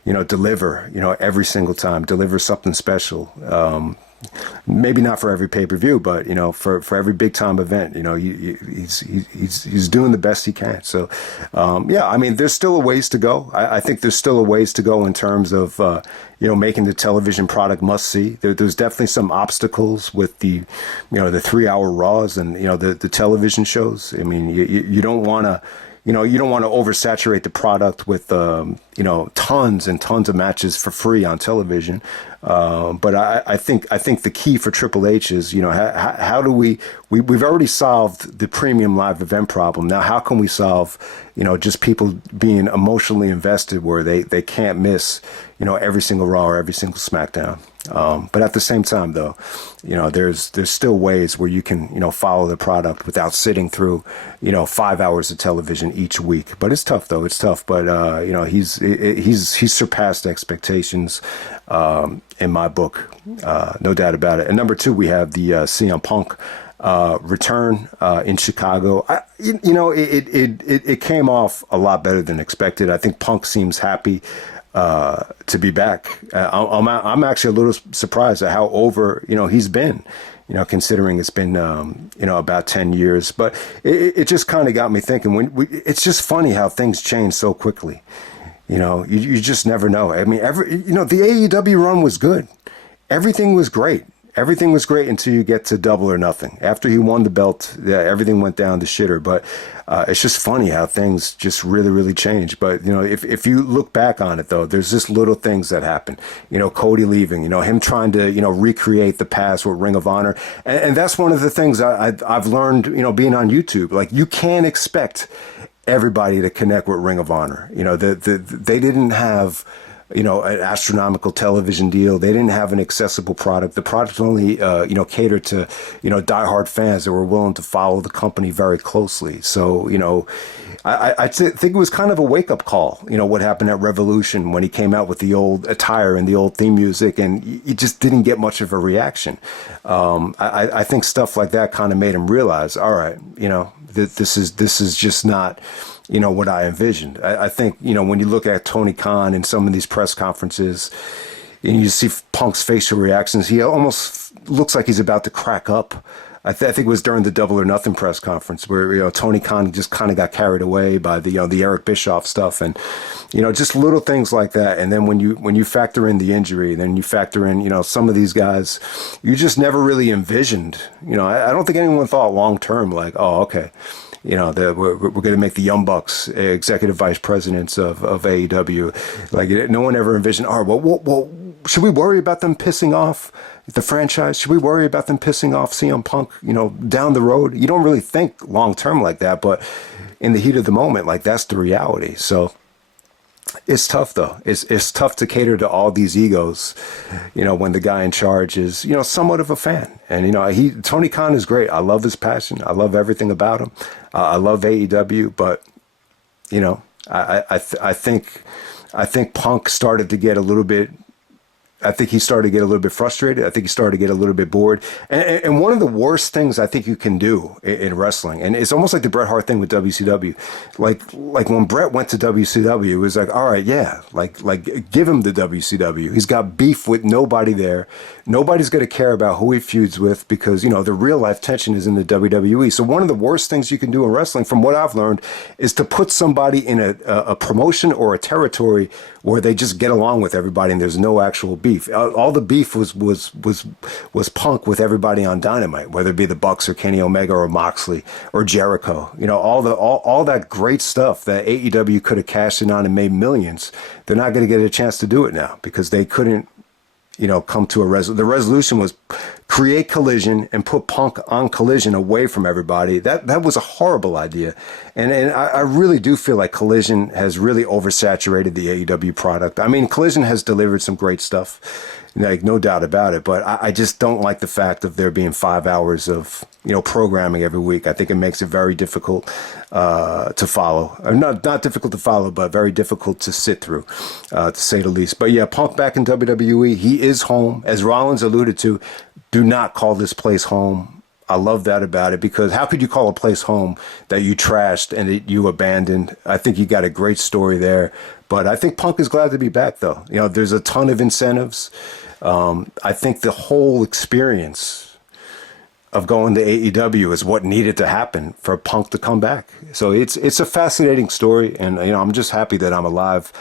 deliver, every single time, deliver something special. Maybe not for every pay-per-view, but for every big time event, he's doing the best he can. So there's still a ways to go. I think there's still a ways to go in terms of making the television product must see. There's definitely some obstacles with the the 3-hour Raws and the television shows. I mean, you don't want to. You don't want to oversaturate the product with, tons and tons of matches for free on television. But I think the key for Triple H is, how do we've already solved the premium live event problem. Now, how can we solve, just people being emotionally invested where they can't miss, every single Raw or every single SmackDown? But at the same time, though, there's still ways where you can, follow the product without sitting through, 5 hours of television each week. But it's tough, though. It's tough. But he's surpassed expectations in my book, no doubt about it. And number two, we have the CM Punk return in Chicago. It came off a lot better than expected. I think Punk seems happy to be back. I'm actually a little surprised at how over he's been. Considering it's been about 10 years, but it just kind of got me thinking. It's just funny how things change so quickly. You just never know. I mean, the AEW run was good. Everything was great. Everything was great until you get to Double or Nothing. After he won the belt, yeah, everything went down the shitter. But it's just funny how things just really, really change. But, if you look back on it, though, there's just little things that happen. Cody leaving, him trying to, recreate the past with Ring of Honor. And that's one of the things I've learned, being on YouTube. Like, you can't expect everybody to connect with Ring of Honor. They didn't have an astronomical television deal. They didn't have an accessible product. The product only, catered to, diehard fans that were willing to follow the company very closely. So, I think it was kind of a wake up call, what happened at Revolution when he came out with the old attire and the old theme music, and he just didn't get much of a reaction. I think stuff like that kind of made him realize, all right, this is just not, what I envisioned. I think, when you look at Tony Khan in some of these press conferences and you see Punk's facial reactions, he almost looks like he's about to crack up. I think it was during the Double or Nothing press conference where, Tony Khan just kind of got carried away by the Eric Bischoff stuff and, just little things like that. And then when you factor in the injury, then you factor in, some of these guys, you just never really envisioned, I don't think anyone thought long term, like, oh, okay. We're going to make the Young Bucks executive vice presidents of AEW. Like, no one ever envisioned, all right, well, should we worry about them pissing off the franchise? Should we worry about them pissing off CM Punk, down the road? You don't really think long term like that, but in the heat of the moment, like, that's the reality. So it's tough, though. It's tough to cater to all these egos, when the guy in charge is, somewhat of a fan. And, Tony Khan is great. I love his passion. I love everything about him. I love AEW, but, I think Punk started to get a little bit, I think he started to get a little bit frustrated. I think he started to get a little bit bored. And one of the worst things I think you can do in wrestling, and it's almost like the Bret Hart thing with WCW. Like when Bret went to WCW, it was like, all right, yeah, like give him the WCW. He's got beef with nobody there. Nobody's going to care about who he feuds with because, the real life tension is in the WWE. So one of the worst things you can do in wrestling, from what I've learned, is to put somebody in a promotion or a territory where they just get along with everybody and there's no actual beef. All the beef was Punk with everybody on Dynamite, whether it be the Bucks or Kenny Omega or Moxley or Jericho. All that great stuff that AEW could have cashed in on and made millions. They're not going to get a chance to do it now because they couldn't, come to a resolution. The resolution was create Collision and put Punk on Collision away from everybody. That was a horrible idea. And I really do feel like Collision has really oversaturated the AEW product. I mean, Collision has delivered some great stuff, like no doubt about it. But I just don't like the fact of there being 5 hours of, programming every week. I think it makes it very difficult to follow. Or not difficult to follow, but very difficult to sit through, to say the least. But yeah, Punk back in WWE. He is home. As Rollins alluded to, do not call this place home. I love that about it because how could you call a place home that you trashed and that you abandoned? I think you got a great story there. But I think Punk is glad to be back, though. There's a ton of incentives. I think the whole experience of going to AEW is what needed to happen for Punk to come back. So it's a fascinating story, and I'm just happy that I'm alive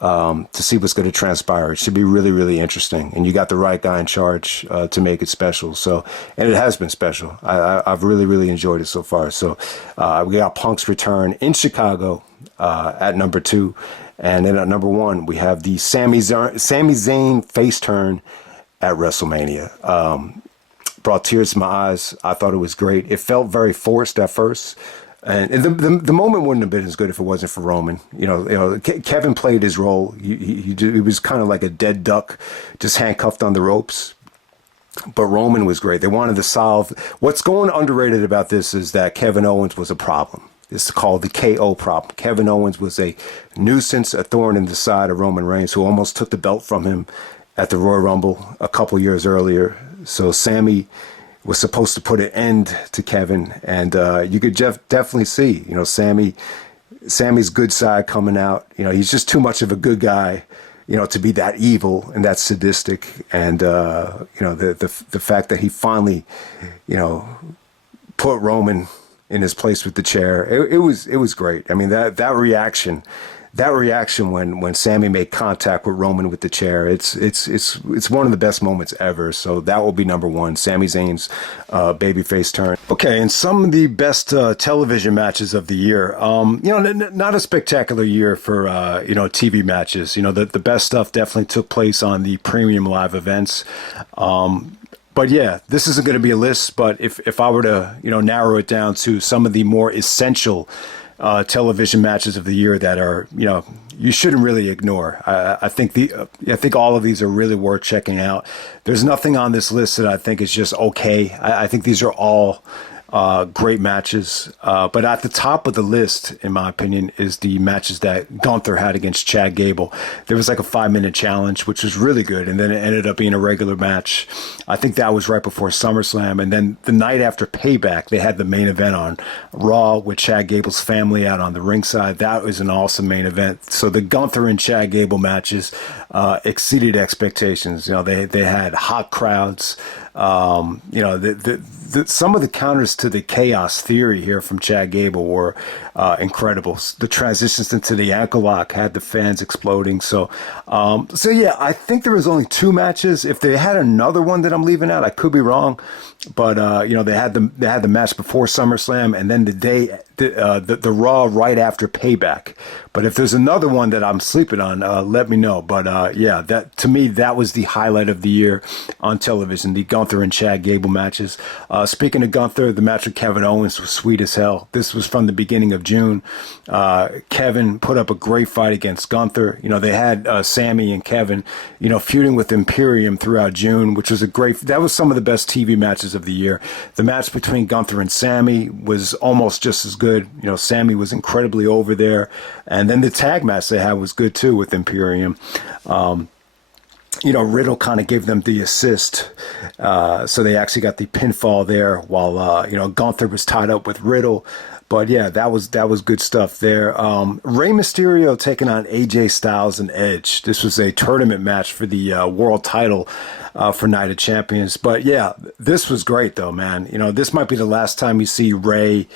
to see what's going to transpire. It should be really, really interesting, and you got the right guy in charge to make it special. So, and it has been special. I've really, really enjoyed it so far. So we got Punk's return in Chicago at number 2, and then at number 1 we have the Sami Zayn face turn at WrestleMania. Brought tears to my eyes. I thought it was great. It felt very forced at first. And the moment wouldn't have been as good if it wasn't for Roman. Kevin played his role. He was kind of like a dead duck, just handcuffed on the ropes. But Roman was great. They wanted to solve. What's going underrated about this is that Kevin Owens was a problem. It's called the KO problem. Kevin Owens was a nuisance, a thorn in the side of Roman Reigns, who almost took the belt from him at the Royal Rumble a couple years earlier. So Sammy was supposed to put an end to Kevin, and you could definitely see, Sammy's good side coming out. He's just too much of a good guy, to be that evil and that sadistic. And the fact that he finally, put Roman in his place with the chair, it was great. I mean, that reaction. That reaction when Sammy made contact with Roman with the chair, it's one of the best moments ever. So that will be number one, Sami Zayn's babyface turn. Okay, and some of the best television matches of the year. Not a spectacular year for TV matches. The best stuff definitely took place on the premium live events. But yeah, this isn't going to be a list. But if I were to narrow it down to some of the more essential television matches of the year that are, you shouldn't really ignore. I think all of these are really worth checking out. There's nothing on this list that I think is just okay. I think these are all great matches. But at the top of the list, in my opinion, is the matches that Gunther had against Chad Gable. There was like a 5-minute challenge, which was really good. And then it ended up being a regular match. I think that was right before SummerSlam. And then the night after Payback, they had the main event on Raw with Chad Gable's family out on the ringside. That was an awesome main event. So the Gunther and Chad Gable matches exceeded expectations. They had hot crowds. Some of the counters to the chaos theory here from Chad Gable were incredible. The transitions into the ankle lock had the fans exploding. So yeah, I think there was only 2 matches. If they had another one that I'm leaving out, I could be wrong. But they had the match before SummerSlam, and then the Raw right after Payback. But if there's another one that I'm sleeping on, let me know. But yeah, that to me, that was the highlight of the year on television, the Gunther and Chad Gable matches. Speaking of Gunther, the match with Kevin Owens was sweet as hell. This was from the beginning of June. Kevin put up a great fight against Gunther. They had Sammy and Kevin, feuding with Imperium throughout June, which was that was some of the best TV matches of the year. The match between Gunther and Sammy was almost just as good. Sammy was incredibly over there. And then the tag match they had was good too with Imperium. Riddle kind of gave them the assist. So they actually got the pinfall there while, Gunther was tied up with Riddle. But yeah, that was good stuff there. Rey Mysterio taking on AJ Styles and Edge. This was a tournament match for the world title for Night of Champions. But yeah, this was great though, man. This might be the last time you see Rey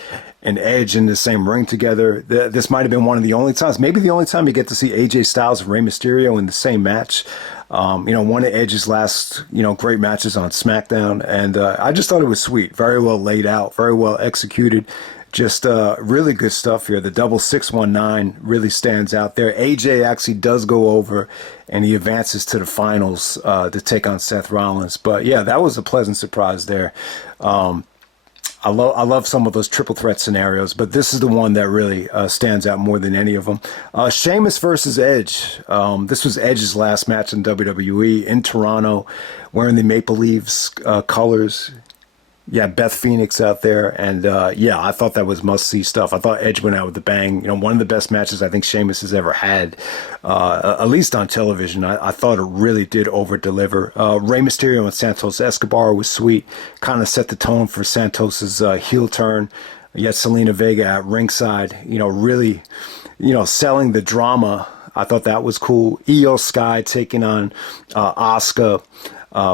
and Edge in the same ring together. This might have been one of the only times, maybe the only time you get to see AJ Styles and Rey Mysterio in the same match. One of Edge's last, great matches on Smackdown. And I just thought it was sweet. Very well laid out, very well executed. Just really good stuff here. The double 619 really stands out there. AJ actually does go over, and he advances to the finals to take on Seth Rollins. But yeah, that was a pleasant surprise there. I love some of those triple threat scenarios, but this is the one that really stands out more than any of them. Sheamus versus Edge. This was Edge's last match in WWE in Toronto, wearing the Maple Leafs colors. Yeah, Beth Phoenix out there, and yeah, I thought that was must-see stuff. I thought Edge went out with a bang. One of the best matches I think Sheamus has ever had, at least on television. I thought it really did over-deliver. Rey Mysterio and Santos Escobar was sweet, kind of set the tone for Santos's heel turn. Yet Selena Vega at ringside, really, selling the drama. I thought that was cool. Io Sky taking on Asuka.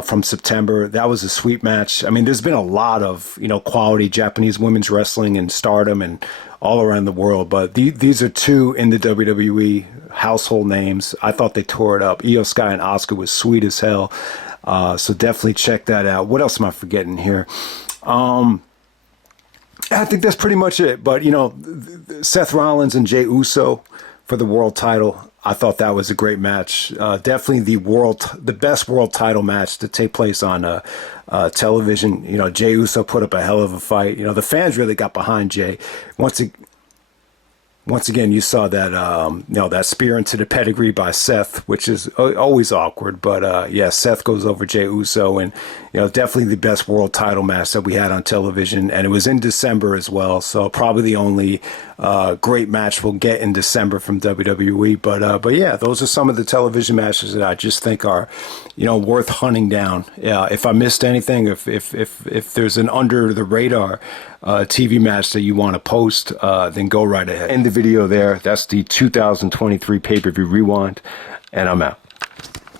From September. That was a sweet match. I mean, there's been a lot of, quality Japanese women's wrestling and Stardom and all around the world, but these are 2 in the WWE household names. I thought they tore it up. Io Sky and Asuka was sweet as hell. So definitely check that out. What else am I forgetting here? I think that's pretty much it. But, Seth Rollins and Jey Uso for the world title. I thought that was a great match. Definitely the best world title match to take place on television. You know, Jey Uso put up a hell of a fight. You know, the fans really got behind Jey. Once again, you saw that that spear into the pedigree by Seth, which is always awkward. But yeah, Seth goes over Jey Uso, and definitely the best world title match that we had on television, and it was in December as well. So probably the only great match we'll get in December from WWE. But yeah, those are some of the television matches that I just think are worth hunting down. Yeah, if I missed anything, if there's an under the radar TV match that you want to post, then go right ahead. End the video there. That's the 2023 Pay-Per-View Rewind, and I'm out.